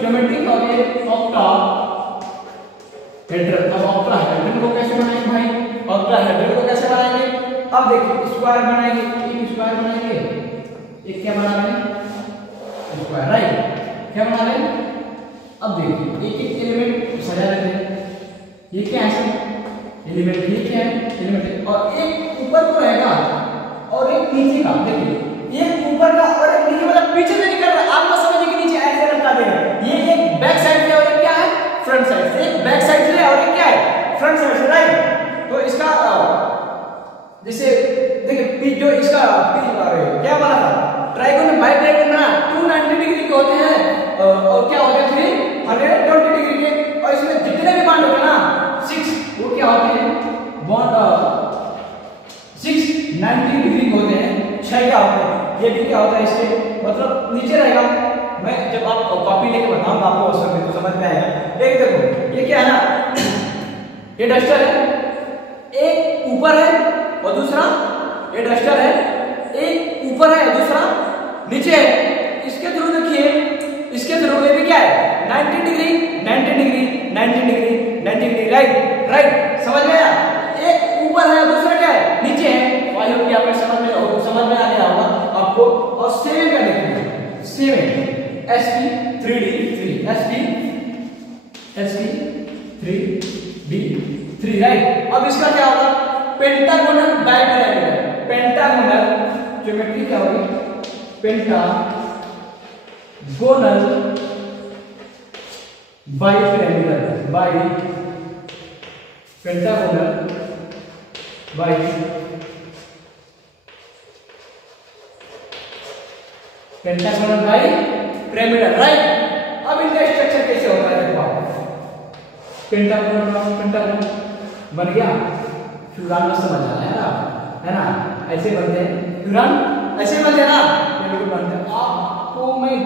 ज्योमेट्री का ये ऑक्टाहेड्रल। अब ऑक्टाहेड्रल को कैसे बनाएंगे भाई, ऑक्टाहेड्रल को कैसे बनाएंगे, अब देखिए स्क्वायर बनाएंगे, एक स्क्वायर बनाएंगे, एक क्या बना लेंगे स्क्वायर, राइट, क्या बना लेंगे। अब देखिए एक एक एलिमेंट सजा लेते हैं, ये क्या है एलिमेंट, ये क्या है एलिमेंट, और एक ऊपर को रहेगा और एक नीचे का, देखिए एक ऊपर का और एक नीचे, मतलब पीछे से निकल रहा है, आपको समझिए कि नीचे ऐसे रखा देगा, ये एक बैक साइड से और एक क्या है फ्रंट साइड से, एक बैक साइड से और एक क्या है फ्रंट साइड से, राइट। तो इसका जैसे देखिए जो इसका क्या बना था, ट्राइगोनल बाइपिरामिडल ना 290 डिग्री के होते हैं, और क्या होते हैं 320 डिग्री के, और इसमें जितने भी बॉन्ड होते हैं ना 6, वो क्या होते हैं बॉन्ड 690 डिग्री के होते हैं, 6 क्या होते हैं, ये भी क्या होता है इसके, मतलब नीचे रहेगा। मैं जब आप कॉपी लेके बताऊंगा आपको तो समझ में आएगा। एक देखो ये क्या है ना, ये डस्टर है, एक ऊपर है और दूसरा, ये डस्टर है, एक ऊपर है और दूसरा नीचे है। इसके थ्रू देखिए, इसके थ्रू ये भी क्या है 90 degree 90 degree 90 degree 90 degree, right, समझ में आया। एक ऊपर है दूसरा क्या है नीचे है, आई होप कि आपको समझ में आ गया होगा आपको। और सेम क्या देखिए, सेम sp3d3, राइट। अब इसका क्या होगा, पेंटागोनल बाइपिरामिडल, पेंटागोनल ज्योमेट्री क्या होगी, pentagonal bipyramidal, pentagonal bipyramidal, right. अब इनका स्ट्रक्चर कैसे होता है देखो आप, पेंटागोनल बन गया, फ्यूरान में समझ आना है ना, ऐसे बनते हैं फ्यूरान, ऐसे बनते हैं ना, बिल्कुल बनते हैं। आपको मैं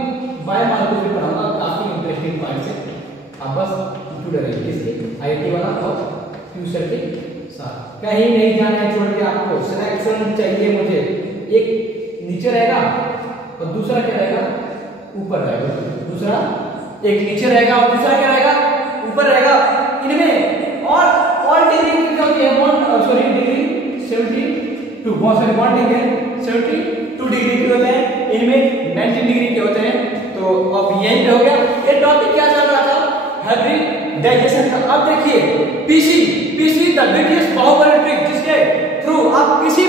बायोमॉलिक्यूल भी पढ़ाऊंगा, काफी इंटरेस्टिंग पॉइंट है, आप बस जुड़े रहिए किसके आईआईटी वाला और फ्यूचर के साथ। कहीं नहीं जाना है छोड़ के आपको। सिलेक्शन चाहिए मुझे, एक नीचे रहेगा और दूसरा क्या रहेगा ऊपर रहेगा। दूसरा एक नीचे रहेगा और दूसरा क्या रहेगा ऊपर रहेगा। इनमें और डिग्री क्या होती है बॉन्ड सॉरी डिग्री 72 बहुत सारे बॉन्ड देंगे 72 डिग्री के होते हैं, इनमें 90 डिग्री के होते हैं। तो अब यही पे हो गया। ये टॉपिक क्या चल रहा था हाइब्रिडाइजेशन का। अब देखिए PC the British Bahubali trick जिसके थ्रू आप किसी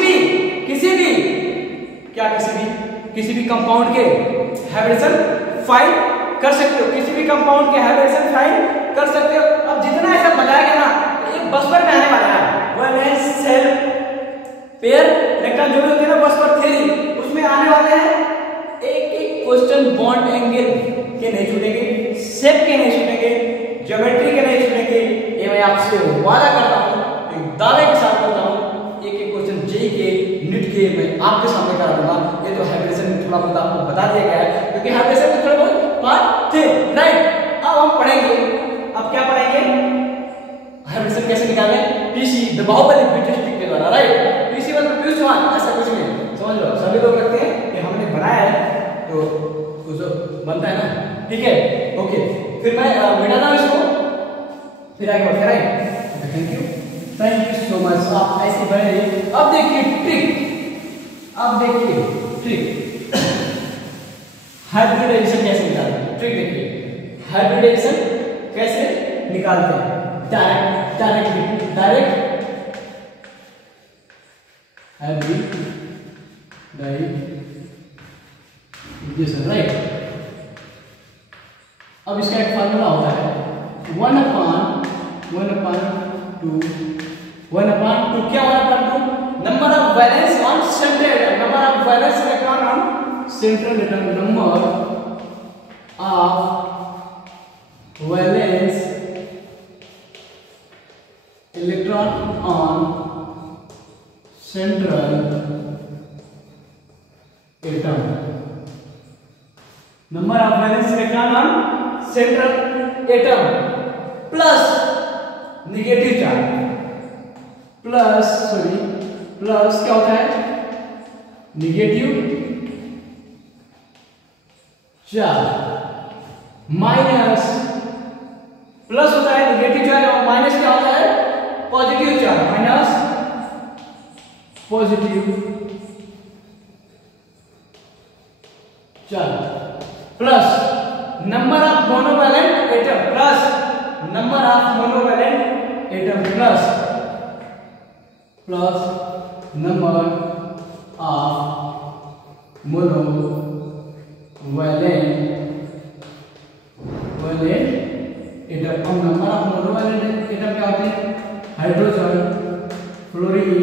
भी कंपाउंड के हाइब्रिडेशन फाइंड कर सकते हो। किसी भी कंपाउंड के हाइब्रिडेशन फाइंड कर सकते हो। अब जितना ऐसा बताया गया ना एक बसवर में आने वाला है वैलेंस सेल पेयर इलेक्ट्रॉन जो भी होते हैं ना बसवर थ्योरी उसमें आने वाले हैं। एक क्वेश्चन बॉन्ड एंगल के नहीं छूटेंगे, शेप के नहीं छूटेंगे, ज्योमेट्री के नहीं छूटेंगे। ये मैं आपसे वादा करता हूँ, एक दावे के साथ करता हूँ। एक क्वेश्चन जेई के नीट के मैं आपके सामने करा दूंगा। ये तो हाइब्रिडेशन में थोड़ा बहुत आपको बता दिया गया है क्योंकि हाइब्रिडेशन में थोड़ा बहुत पार्ट थे राइट। अब हम पढ़ेंगे, अब क्या पढ़ेंगे हाइब्रिडेशन कैसे निकालें PC the Bahubali British trick के द्वारा राइट। पीसी मतलब पीयूष चौहान ऐसा कुछ नहीं, समझ लो। सभी लोग लगते हैं कि हमने बनाया है तो कुछ बनता है ना, ठीक है ओके। फिर मैं मिटाता हूं इसको, फिर आगे बढ़ते हैं। Thank you so much. आप ऐसे बने रहिए। अब देखिए ट्रिक हाइब्रिडाइजेशन कैसे निकालते हैं। ट्रिक देखिए हाइब्रिडाइजेशन कैसे निकालते हैं। Direct hybridisation right. अब इसका एक फार्मूला होता है 1/2 क्या 1/2 number of valence on central atom, number of valence electron on central atom, number of valence electron on central atom, number of valence electron on central atom plus negative charge plus क्या होता है negative charge minus plus होता है negative charge और minus क्या होता है positive charge, minus positive charge plus number of monovalent atom plus number of monovalent atom plus number of monovalent atom. अब नंबर ऑफ मोनोवैलेंट एटम क्या होते हैं हाइड्रोजन, फ्लोरीन,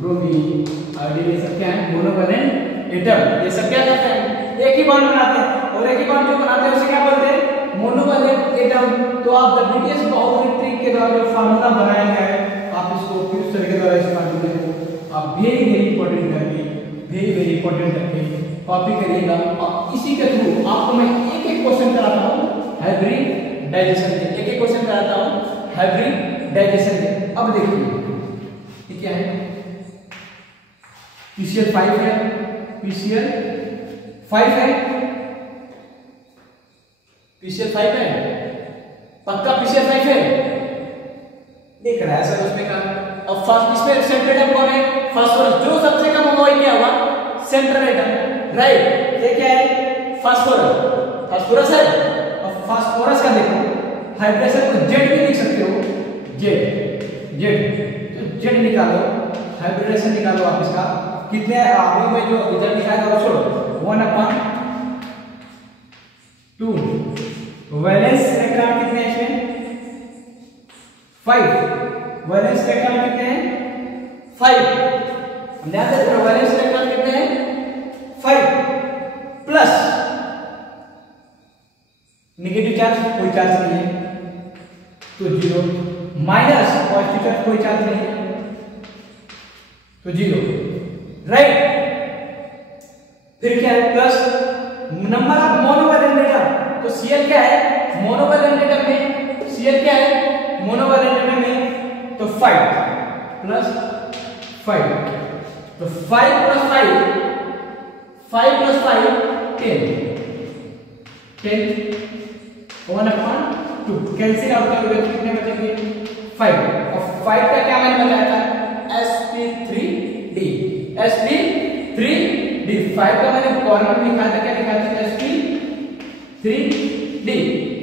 ब्रोमीन, आयोडीन, ये सब क्या है मोनोवैलेंट एटम। ये सब क्या करते हैं एक ही बॉन्ड बनाते हैं और एक ही बॉन्ड जो बनाते हैं उसे क्या बोलते हैं मोनोवैलेंट एटम। तो आप द ब्रिटिश बाहुबली ट्रिक के द्वारा जो फार्मूला बनाया गया है आप इसको किस तरह के द्वारा इस फार्मूले को आप वेरी इंपॉर्टेंट करके कॉपी करिएगा। और इसी के थ्रू आपको मैं एक क्वेश्चन कराता हूँ हाइब्रिडाइजेशन के, एक क्वेश्चन कराता हूँ हाइब्रिडाइजेशन के। अब देखिए ये क्या है PCl5 है, PCl5 है पक्का PCl5 है देख रहा है सर उसमें का। अब फर्स्ट इसमें सेंट्रल एटम कौन है फास्फोरस, जो सबसे कम होगा वही क्या होगा सेंट्रल एटम राइट। ये क्या है फास्फोरस है। अब फास्फोरस का देखो हाइब्रिडेशन को जेड भी लिख सकते हो, जेड तो जेड निकालो हाइब्रिडेशन निकालो आप इसका कितने अभी में जो रिजल्ट दिखाया था छोड़ो 1/2 वैलेंस इलेक्ट्रॉन कितने हैं इसमें 5 वैलेंस इलेक्ट्रॉन कितने हैं 5 ध्यान से वैलेंस इलेक्ट्रॉन कितने हैं 5 प्लस नेगेटिव चार्ज कोई चार्ज नहीं है तो 0 माइनस पॉजिटिव चार्ज कोई चार्ज नहीं है तो 0 राइट। फिर क्या है plus number of monovalent atom, तो Cl क्या है मोनोवैलेंट एटम में, Cl क्या है मोनोवैलेंट एटम में, तो 5 प्लस 5, तो 5 प्लस 5 10 1/2 कैंसिल आउट करोगे तो कितने बचेंगे 5, और 5 का क्या मैंने बताया था sp3d, sp3d 5 का मैंने कॉर्नर में लिखा था, क्या लिखा था sp3d,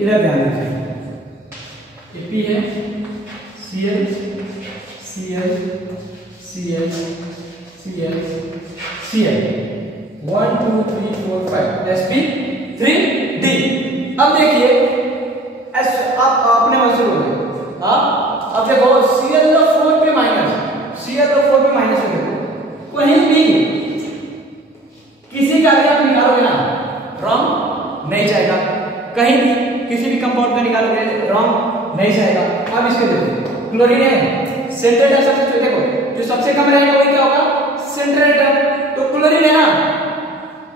इधर ध्यान दीजिए p है Cl Cl Cl Cl Cl 1 2 3 4 5 sp3d। अब देखिए आप अपने वजह से बोले अब देखो ClO4 पे माइनस, ClO4 पे माइनस हो गया, कहीं भी किसी का भी आप निकालोगे ना रॉन्ग नहीं जाएगा, कहीं भी किसी भी कंपाउंड का निकालोगे रॉन्ग नहीं जाएगा। अब इसके देखो क्लोरीन है सेंट्रल एटम, देखो जो सबसे कम रहेगा वही क्या होगा सेंट्रल एटम, तो क्लोरीन है ना।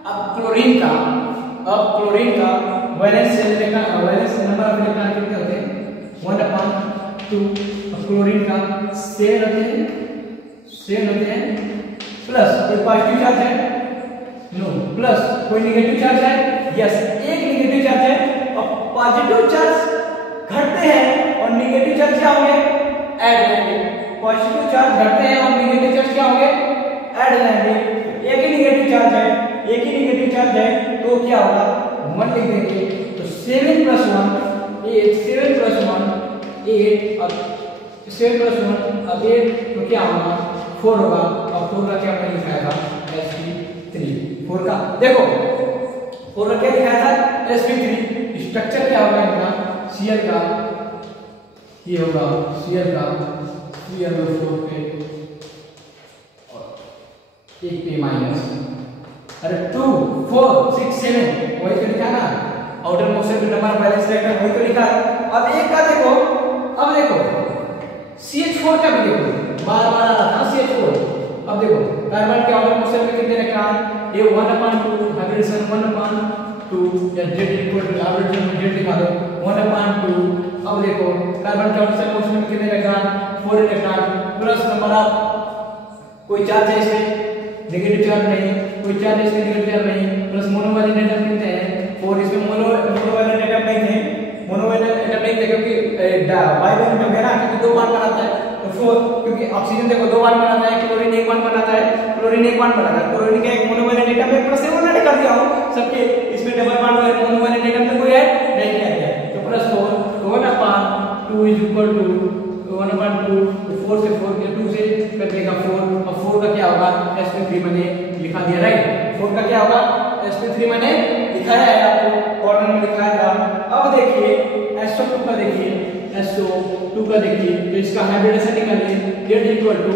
अब क्लोरीन का वैलेंस नंबर ऑफ इलेक्ट्रॉन कितने होते हैं 1/2। अब क्लोरीन का शेयर होते हैं प्लस कोई पॉजिटिव चार्ज है नो, प्लस कोई नेगेटिव चार्ज है यस, एक नेगेटिव चार्ज है, और पॉजिटिव चार्ज घटते हैं और नेगेटिव चार्ज क्या होंगे ऐड होंगे, पॉजिटिव चार्ज घटते हैं और नेगेटिव चार्ज क्या होंगे ऐड हो जाएंगे। एक ही नेगेटिव चार्ज है तो क्या होगा 1 लिख देंगे, तो 7 + 1 8, 7 + 1 8, अब 7 + 1 अब 8 तो क्या होगा 4 होगा, और 4 का क्या मैंने लिखाया था sp3, 4 का देखो 4 का क्या लिखाया था sp3, स्ट्रक्चर क्या होगा इनका Cl का, ये होगा Cl का ClO4 पे एक पे माइनस, अरे 2 4 6 7 वही तो लिखा ना, आउटर मोशन पे नंबर बैलेंस इलेक्ट्रॉन वही तो लिखा। अब एक का देखो, अब देखो CH4 का भी देखो बार बार आ रहा था CH4, अब देखो कार्बन के आउटर मोशन में कितने इलेक्ट्रॉन ये 1/2 हाइब्रिडेशन 1/2 या Z इक्वल टू हाइब्रिडेशन में Z लिखा दो 1/2। अब देखो कार्बन के आउटर मोशन में कितने electron 4 electron, plus number of कोई चार्ज है इसमें नेगेटिव चार्ज नहीं, कोई चार्ज इसमें नेगेटिव चार्ज नहीं, प्लस मोनोवैलेंट एटम कितने हैं 4, इसमें मोनोवैलेंट एटम नहीं थे, क्योंकि बाइवैलेंट एटम है ना, क्योंकि 2 बॉन्ड बनाता है, तो 4 क्योंकि ऑक्सीजन देखो 2 बॉन्ड बनाता है, क्लोरीन 1 बॉन्ड बनाता है, क्लोरीन का एक मोनोवैलेंट एटम है, प्लस 7 मैंने कर दिया हूं सबके, इसमें डबल बॉन्ड है मोनोवैलेंट एटम में कोई है नहीं किया गया, तो प्लस 4 तो 1/2 इज इक्वल टू 1/2, 4 से 4 के 2 से कर देगा 4, और 4 का क्या होगा sp3 मैंने लिखा दिया राइट, 4 का क्या होगा sp3 मैंने दिखाया है आपको, कॉर्नर में लिखा है। अब देखिए SO2 का देखिए, SO2 का देखिए, तो इसका हाइब्रिडेशन निकालिए Z इक्वल टू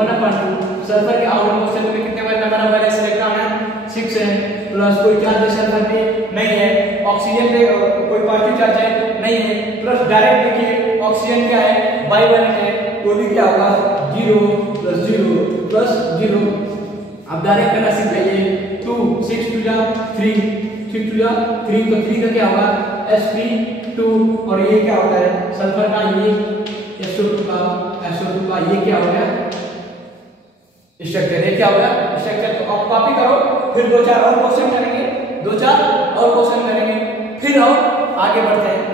1/2, सल्फर के आउटर मोशन में कितने बार नंबर ऑफ वैलेंस इलेक्ट्रॉन है 6 है, प्लस कोई चार्ज सल्फर पे नहीं है, ऑक्सीजन पे कोई पॉजिटिव चार्ज है नहीं है, प्लस डायरेक्ट देखिए ऑक्सीजन क्या है बाइवैलेंट है, तो भी क्या होगा 0 + 0 + 0। अब डायरेक्ट करना सीख जाइए, 2 6 2 जा 3 6 2 जा 3, तो 3 का क्या होगा sp2, और ये क्या होता है सल्फर का, ये SO2 का ये क्या हो गया स्ट्रक्चर, ये क्या होगा स्ट्रक्चर। तो आप कॉपी करो, फिर 2-4 और क्वेश्चन करेंगे, 2-4 और क्वेश्चन करेंगे, फिर हम आगे बढ़ते हैं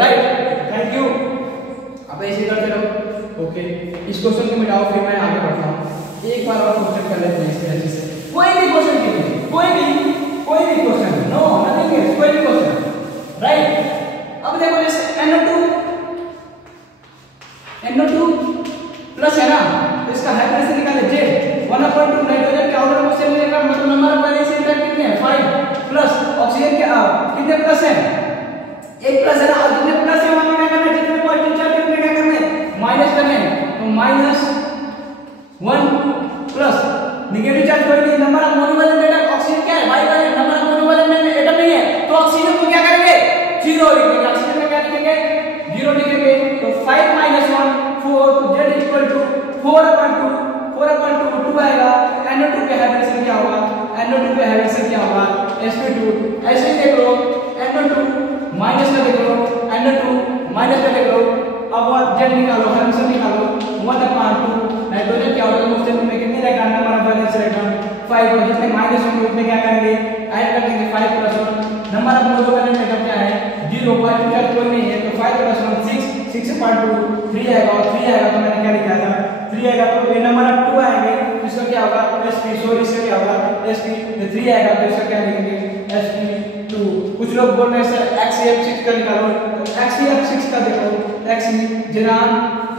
राइट। थैंक यू, अब ऐसे करते रहो ओके। इस क्वेश्चन को मिटाओ, फिर मैं आगे बढ़ता हूँ। एक बार और क्वेश्चन कर लेते हैं इसके अच्छे से, कोई भी क्वेश्चन कीजिए, कोई भी क्वेश्चन, नो नथिंग एल्स, कोई भी क्वेश्चन राइट। अब देखो जैसे NO2 प्लस है ना, तो इसका हाइब्रिडेशन निकाले Z 1/2 नाइट्रोजन के आउटर मोशन में का मतलब नंबर ऑफ वैलेंस इलेक्ट्रॉन कितने हैं 5, प्लस ऑक्सीजन के कितने प्लस है 1 प्लस है ना, और जितने प्लस है वहां क्या करना है, जितने पॉजिटिव चार्ज है उतने क्या करना है माइनस करना है, तो -1 प्लस नेगेटिव चार्ज कोई नहीं, number of monovalent atom oxygen क्या है bivalent, number of monovalent atom नहीं है, तो ऑक्सीजन को क्या करेंगे 0 लिखेंगे, ऑक्सीजन का क्या लिखेंगे 0 लिखेंगे, तो 5 - 1 4, तो Z इक्वल टू 4/2 2 आएगा। NO2 पे हाइब्रिडेशन क्या होगा, NO2 पे हाइब्रिडेशन क्या होगा sp2, ऐसे ही देख लो 2 माइनस का देख लो, n2 माइनस का देख लो। अब z निकालो, हमेशा निकालो 1/2 नाइट्रोजन क्या होगा मोस्ट में कितने electron, number of valence electron 5, और जितने माइनस होंगे उतने क्या करेंगे, ऐड कर देंगे 5 + 1। नंबर ऑफ मोनोवैलेंस एटम क्या है 0, 5 के साथ कोई नहीं है, तो 5 + 1 6, 6/2 3 आएगा, और 3 आएगा तो मैंने क्या लिखा था 3 आएगा, तो ये नंबर ऑफ 2 आएंगे, इसका क्या होगा sp, सॉरी इसका क्या होगा sp, तो 3 आएगा तो इसका क्या लिखेंगे sp2। कुछ लोग बोल रहे हैं सर XeF6 का निकालो, तो XeF6 का देखो, Xe ज़ीरान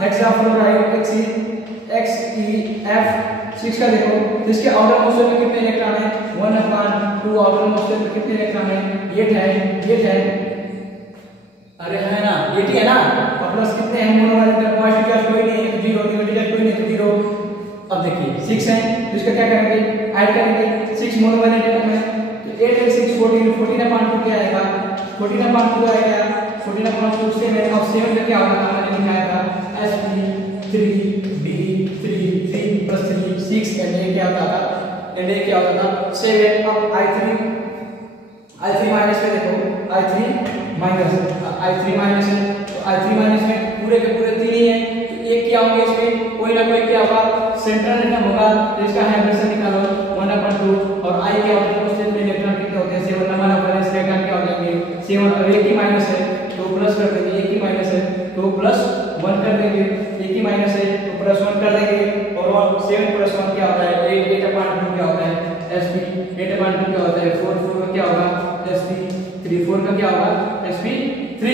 हेक्साफ्लोराइड XeF6 का देखो, इसके आउटर मोस्ट में कितने इलेक्ट्रॉन है 1/2, आउटर मोस्ट में कितने इलेक्ट्रॉन है 8 है, अरे है ना 8 है ना, और प्लस कितने हैं मोनो वाले तरफ पॉजिटिव चार्ज कोई नहीं है, 0 नेगेटिव चार्ज कोई नहीं है, 0। अब देखिए 6 है, तो इसका क्या करेंगे ऐड करेंगे, 6 मोनो वाले एटम है, तो 8 and 6 14, 14/2 क्या आएगा 14/2 आएगा, 14/2 से मैं अब 7 का क्या होगा मैंने लिखाया था sp3d3 3 + 3 6 एंड ये क्या होता था 7। अब i3 माइनस में देखो, i3 माइनस है, तो i3 माइनस में पूरे के पूरे 3 ही है, तो एक क्या होंगे इसमें कोई ना कोई क्या होगा सेंट्रल एटम होगा, तो इसका हाइड्रोजन निकालो 1/2, और i क्या होता है उससे इलेक्ट्रॉन कितने होते हैं 7, नंबर ऑफ वैलेंस इलेक्ट्रॉन क्या हो जाएंगे 7, और एक ही माइनस है तो प्लस कर देंगे, एक ही माइनस है तो +1 कर देंगे, एक ही माइनस है तो +1 कर देंगे, और 7 + 1 क्या होता है 8/2 क्या होता है sp, 8/2 क्या होता है 4, 4 का क्या होगा sp3, 4 का क्या होगा sp3।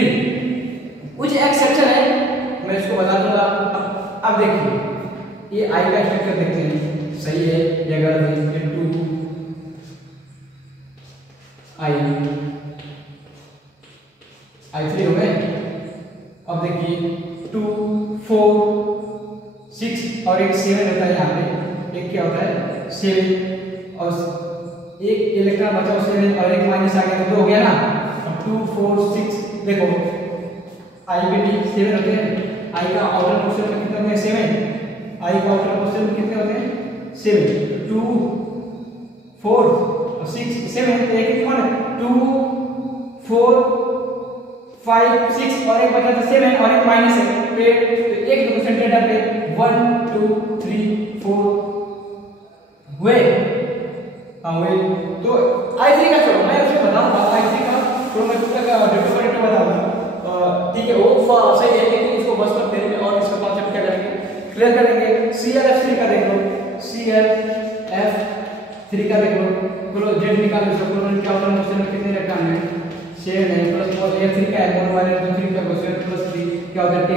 कुछ एक्सेप्शन है मैं इसको बता दूंगा। अब देखिए ये i का स्ट्रक्चर देखते हैं सही है या गलत है, 2 i3 हो गए। अब देखिए 2 4 6 और एक 7 होता है, यहाँ पे एक क्या होता है 7, और एक इलेक्ट्रॉन बचा 7 और एक माइनस आ गया तो 2 हो गया ना। अब 2 4 6 देखो i पे भी 7 होते हैं, i का आउटर मोशन में कितने होते हैं 7, i का आउटर मोशन में कितने होते हैं 7, 2 4 और 6 7 एक ही कौन है 2 4 5 6 और एक बचा था 7 और एक माइनस है, तो एक कंसंट्रेटर पे 1 2 3 4 हुए, हाँ हुए। तो i3 का छोड़ो मैं उसे बताऊंगा, i3 का छोड़ो मैं डिफरेंट बताऊंगा, ठीक है वो सही है, लेकिन इसको बस कर देंगे और इसका कॉन्सेप्ट क्या करेंगे क्लियर करेंगे। ClF3 का देख लो, ClF3 का देख लो, बोलो z निकालो, इसको बोलो क्या होता है मोशन में कितने इलेक्ट्रॉन है 7 है, प्लस और ये 3 का है मोनो वाले तो 3 का क्वेश्चन प्लस 3 क्या होता है 10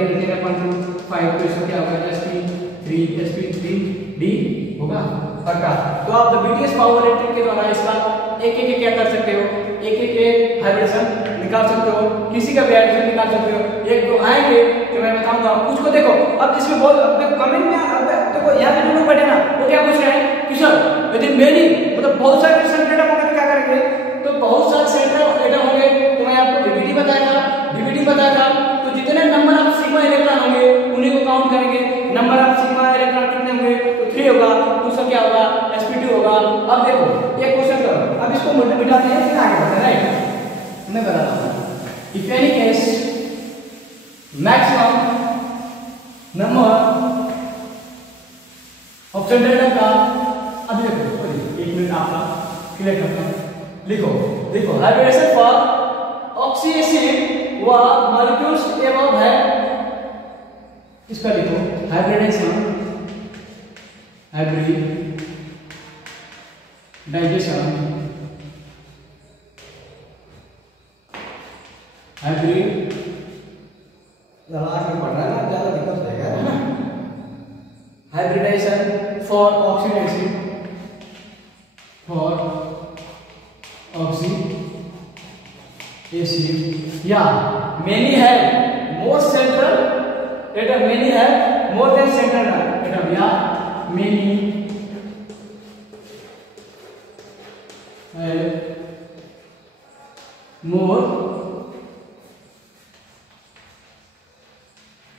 5, तो इसका क्या होगा sp3d होगा पक्का। तो आप द बीटीएस पावर इलेक्ट्रिक के द्वारा इसका एक क्या कर सकते हो, एक हाइब्रिडेशन निकाल सकते हो, किसी का भी हाइब्रिडेशन निकाल सकते हो, एक दो आएंगे तो मैं बताऊंगा कुछ को। देखो अब जिसमें बोल कमेंट में देखो यहाँ पे जो लोग बैठे ना वो क्या पूछ रहे हैं कि सर यदि मेनी मतलब बहुत सारे सेंट्रल एटम होंगे तो क्या करेंगे, तो बहुत सारे सेंट्रल एटम होंगे तो मैं आपको डीवीडी बताया था, तो जितने नंबर ऑफ सिग्मा इलेक्ट्रॉन होंगे उन्हीं को काउंट करेंगे, नंबर ऑफ सिग्मा इलेक्ट्रॉन कितने होंगे तो 3 होगा, दूसरा क्या होगा sp2 होगा। अब देखो एक क्वेश्चन करो, अब इसको बिठाते हैं फिर आगे बढ़ते हैं, राइट मैं बताता हूं। If any case maximum number of central atom का, अब देखो 1 मिनट आपका क्लियर करता हूं, लिखो हाइब्रिडेशन फॉर ऑक्सीएसिड व मॉलिक्यूल्स एबव है, इसका लिखो हाइब्रिडेशन हाइब्रिडाइजेशन फॉर ऑक्सीडेशन या many have more central atom, many have more than central atom, या many have more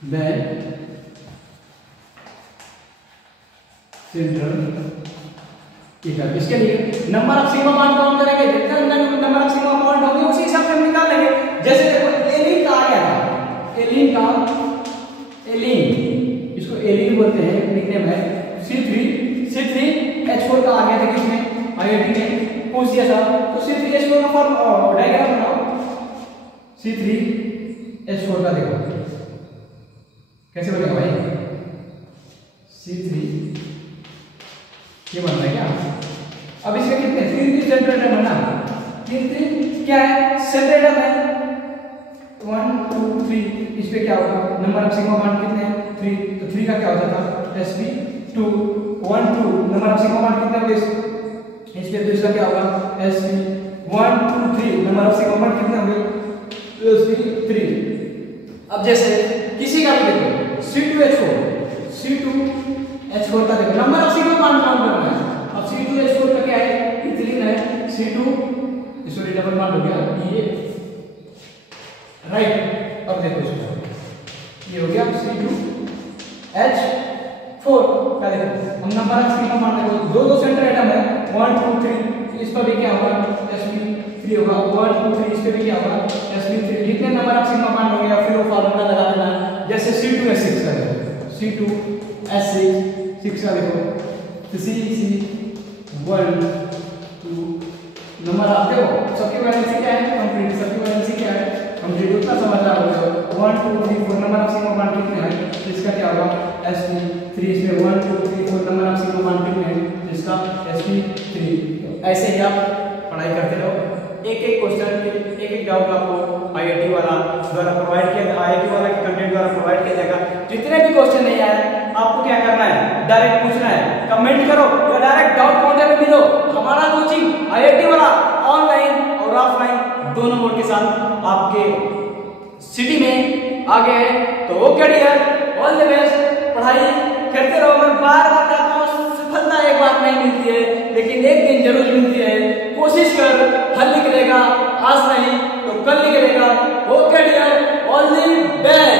than central atom। इसके लिए number of sigma bond count करेंगे, जितने नंबर ऑफ सिग्मा बॉन्ड होंगे उसी हिसाब से हम निकाल डायग्राम बनाओ C3H4 का। देखो कैसे बनेगा भाई, C3 ये बन रहा है क्या। अब इसके कितने 3 सेंटर एटम है ना, 3 क्या है सेंटर एटम है 1 2 3। इस पे क्या होगा नंबर ऑफ सिग्मा बॉन्ड कितने हैं 3, तो 3 का क्या होता था sp2 1 2। Number of sigma bond कितने होंगे इस पे, तो इसका क्या होगा sp1 2 3। Number of sigma bond कितने होंगे sp3। अब जैसे किसी का भी देखो C2H4 का देखो number of sigma bond count करना है। अब C2H4 का क्या है इथिलीन है C2, सॉरी डबल बॉन्ड हो गया ये राइट। अब देखो इसको ये हो गया C2H4 का देखो हम नंबर ऑफ सिग्मा बॉन्ड देखो दो सेंटर एटम है 1 2 3। इस पर भी क्या होगा sp3 होगा 1 2 3। इस पे भी क्या होगा sp3। जितने नंबर ऑफ सिग्मा बॉन्ड होंगे फिर वो फार्मूला लगा देना है। जैसे C2H6 का देखो C2H6 का देखो C1 2 नंबर आप देखो सबकी वैलेंसी क्या है कंप्लीट, सबकी वैलेंसी क्या है कंप्लीट। उतना समझदार हो गए 1 2 3 4 नंबर ऑफ सिग्मा बॉन्ड कितने हैं इसका क्या होगा sp3। इसमें 1 2 3 4 नंबर ऑफ सिग्मा बॉन्ड कितने हैं इसका sp3। ऐसे ही आप पढ़ाई करते रहो। एक एक क्वेश्चन एक एक डाउट आपको आईआईटी वाला द्वारा प्रोवाइड किया, आईआईटी वाला के कंटेंट द्वारा प्रोवाइड किया जाएगा। जितने भी क्वेश्चन नहीं आए आपको क्या करना है डायरेक्ट पूछना है, कमेंट करो या डायरेक्ट डाउट काउंटर पे मिलो। हमारा कोचिंग आईआईटी वाला ऑनलाइन और ऑफलाइन दोनों मोड के साथ आपके सिटी में आ गए हैं। तो okay dear all the best, पढ़ाई करते रहो। मैं बार बार कहता हूँ सफलता एक बार नहीं मिलती है लेकिन एक दिन जरूर मिलती है। कोशिश कर, हल निकलेगा आज नहीं तो कल निकलेगा। Okay dear all the best.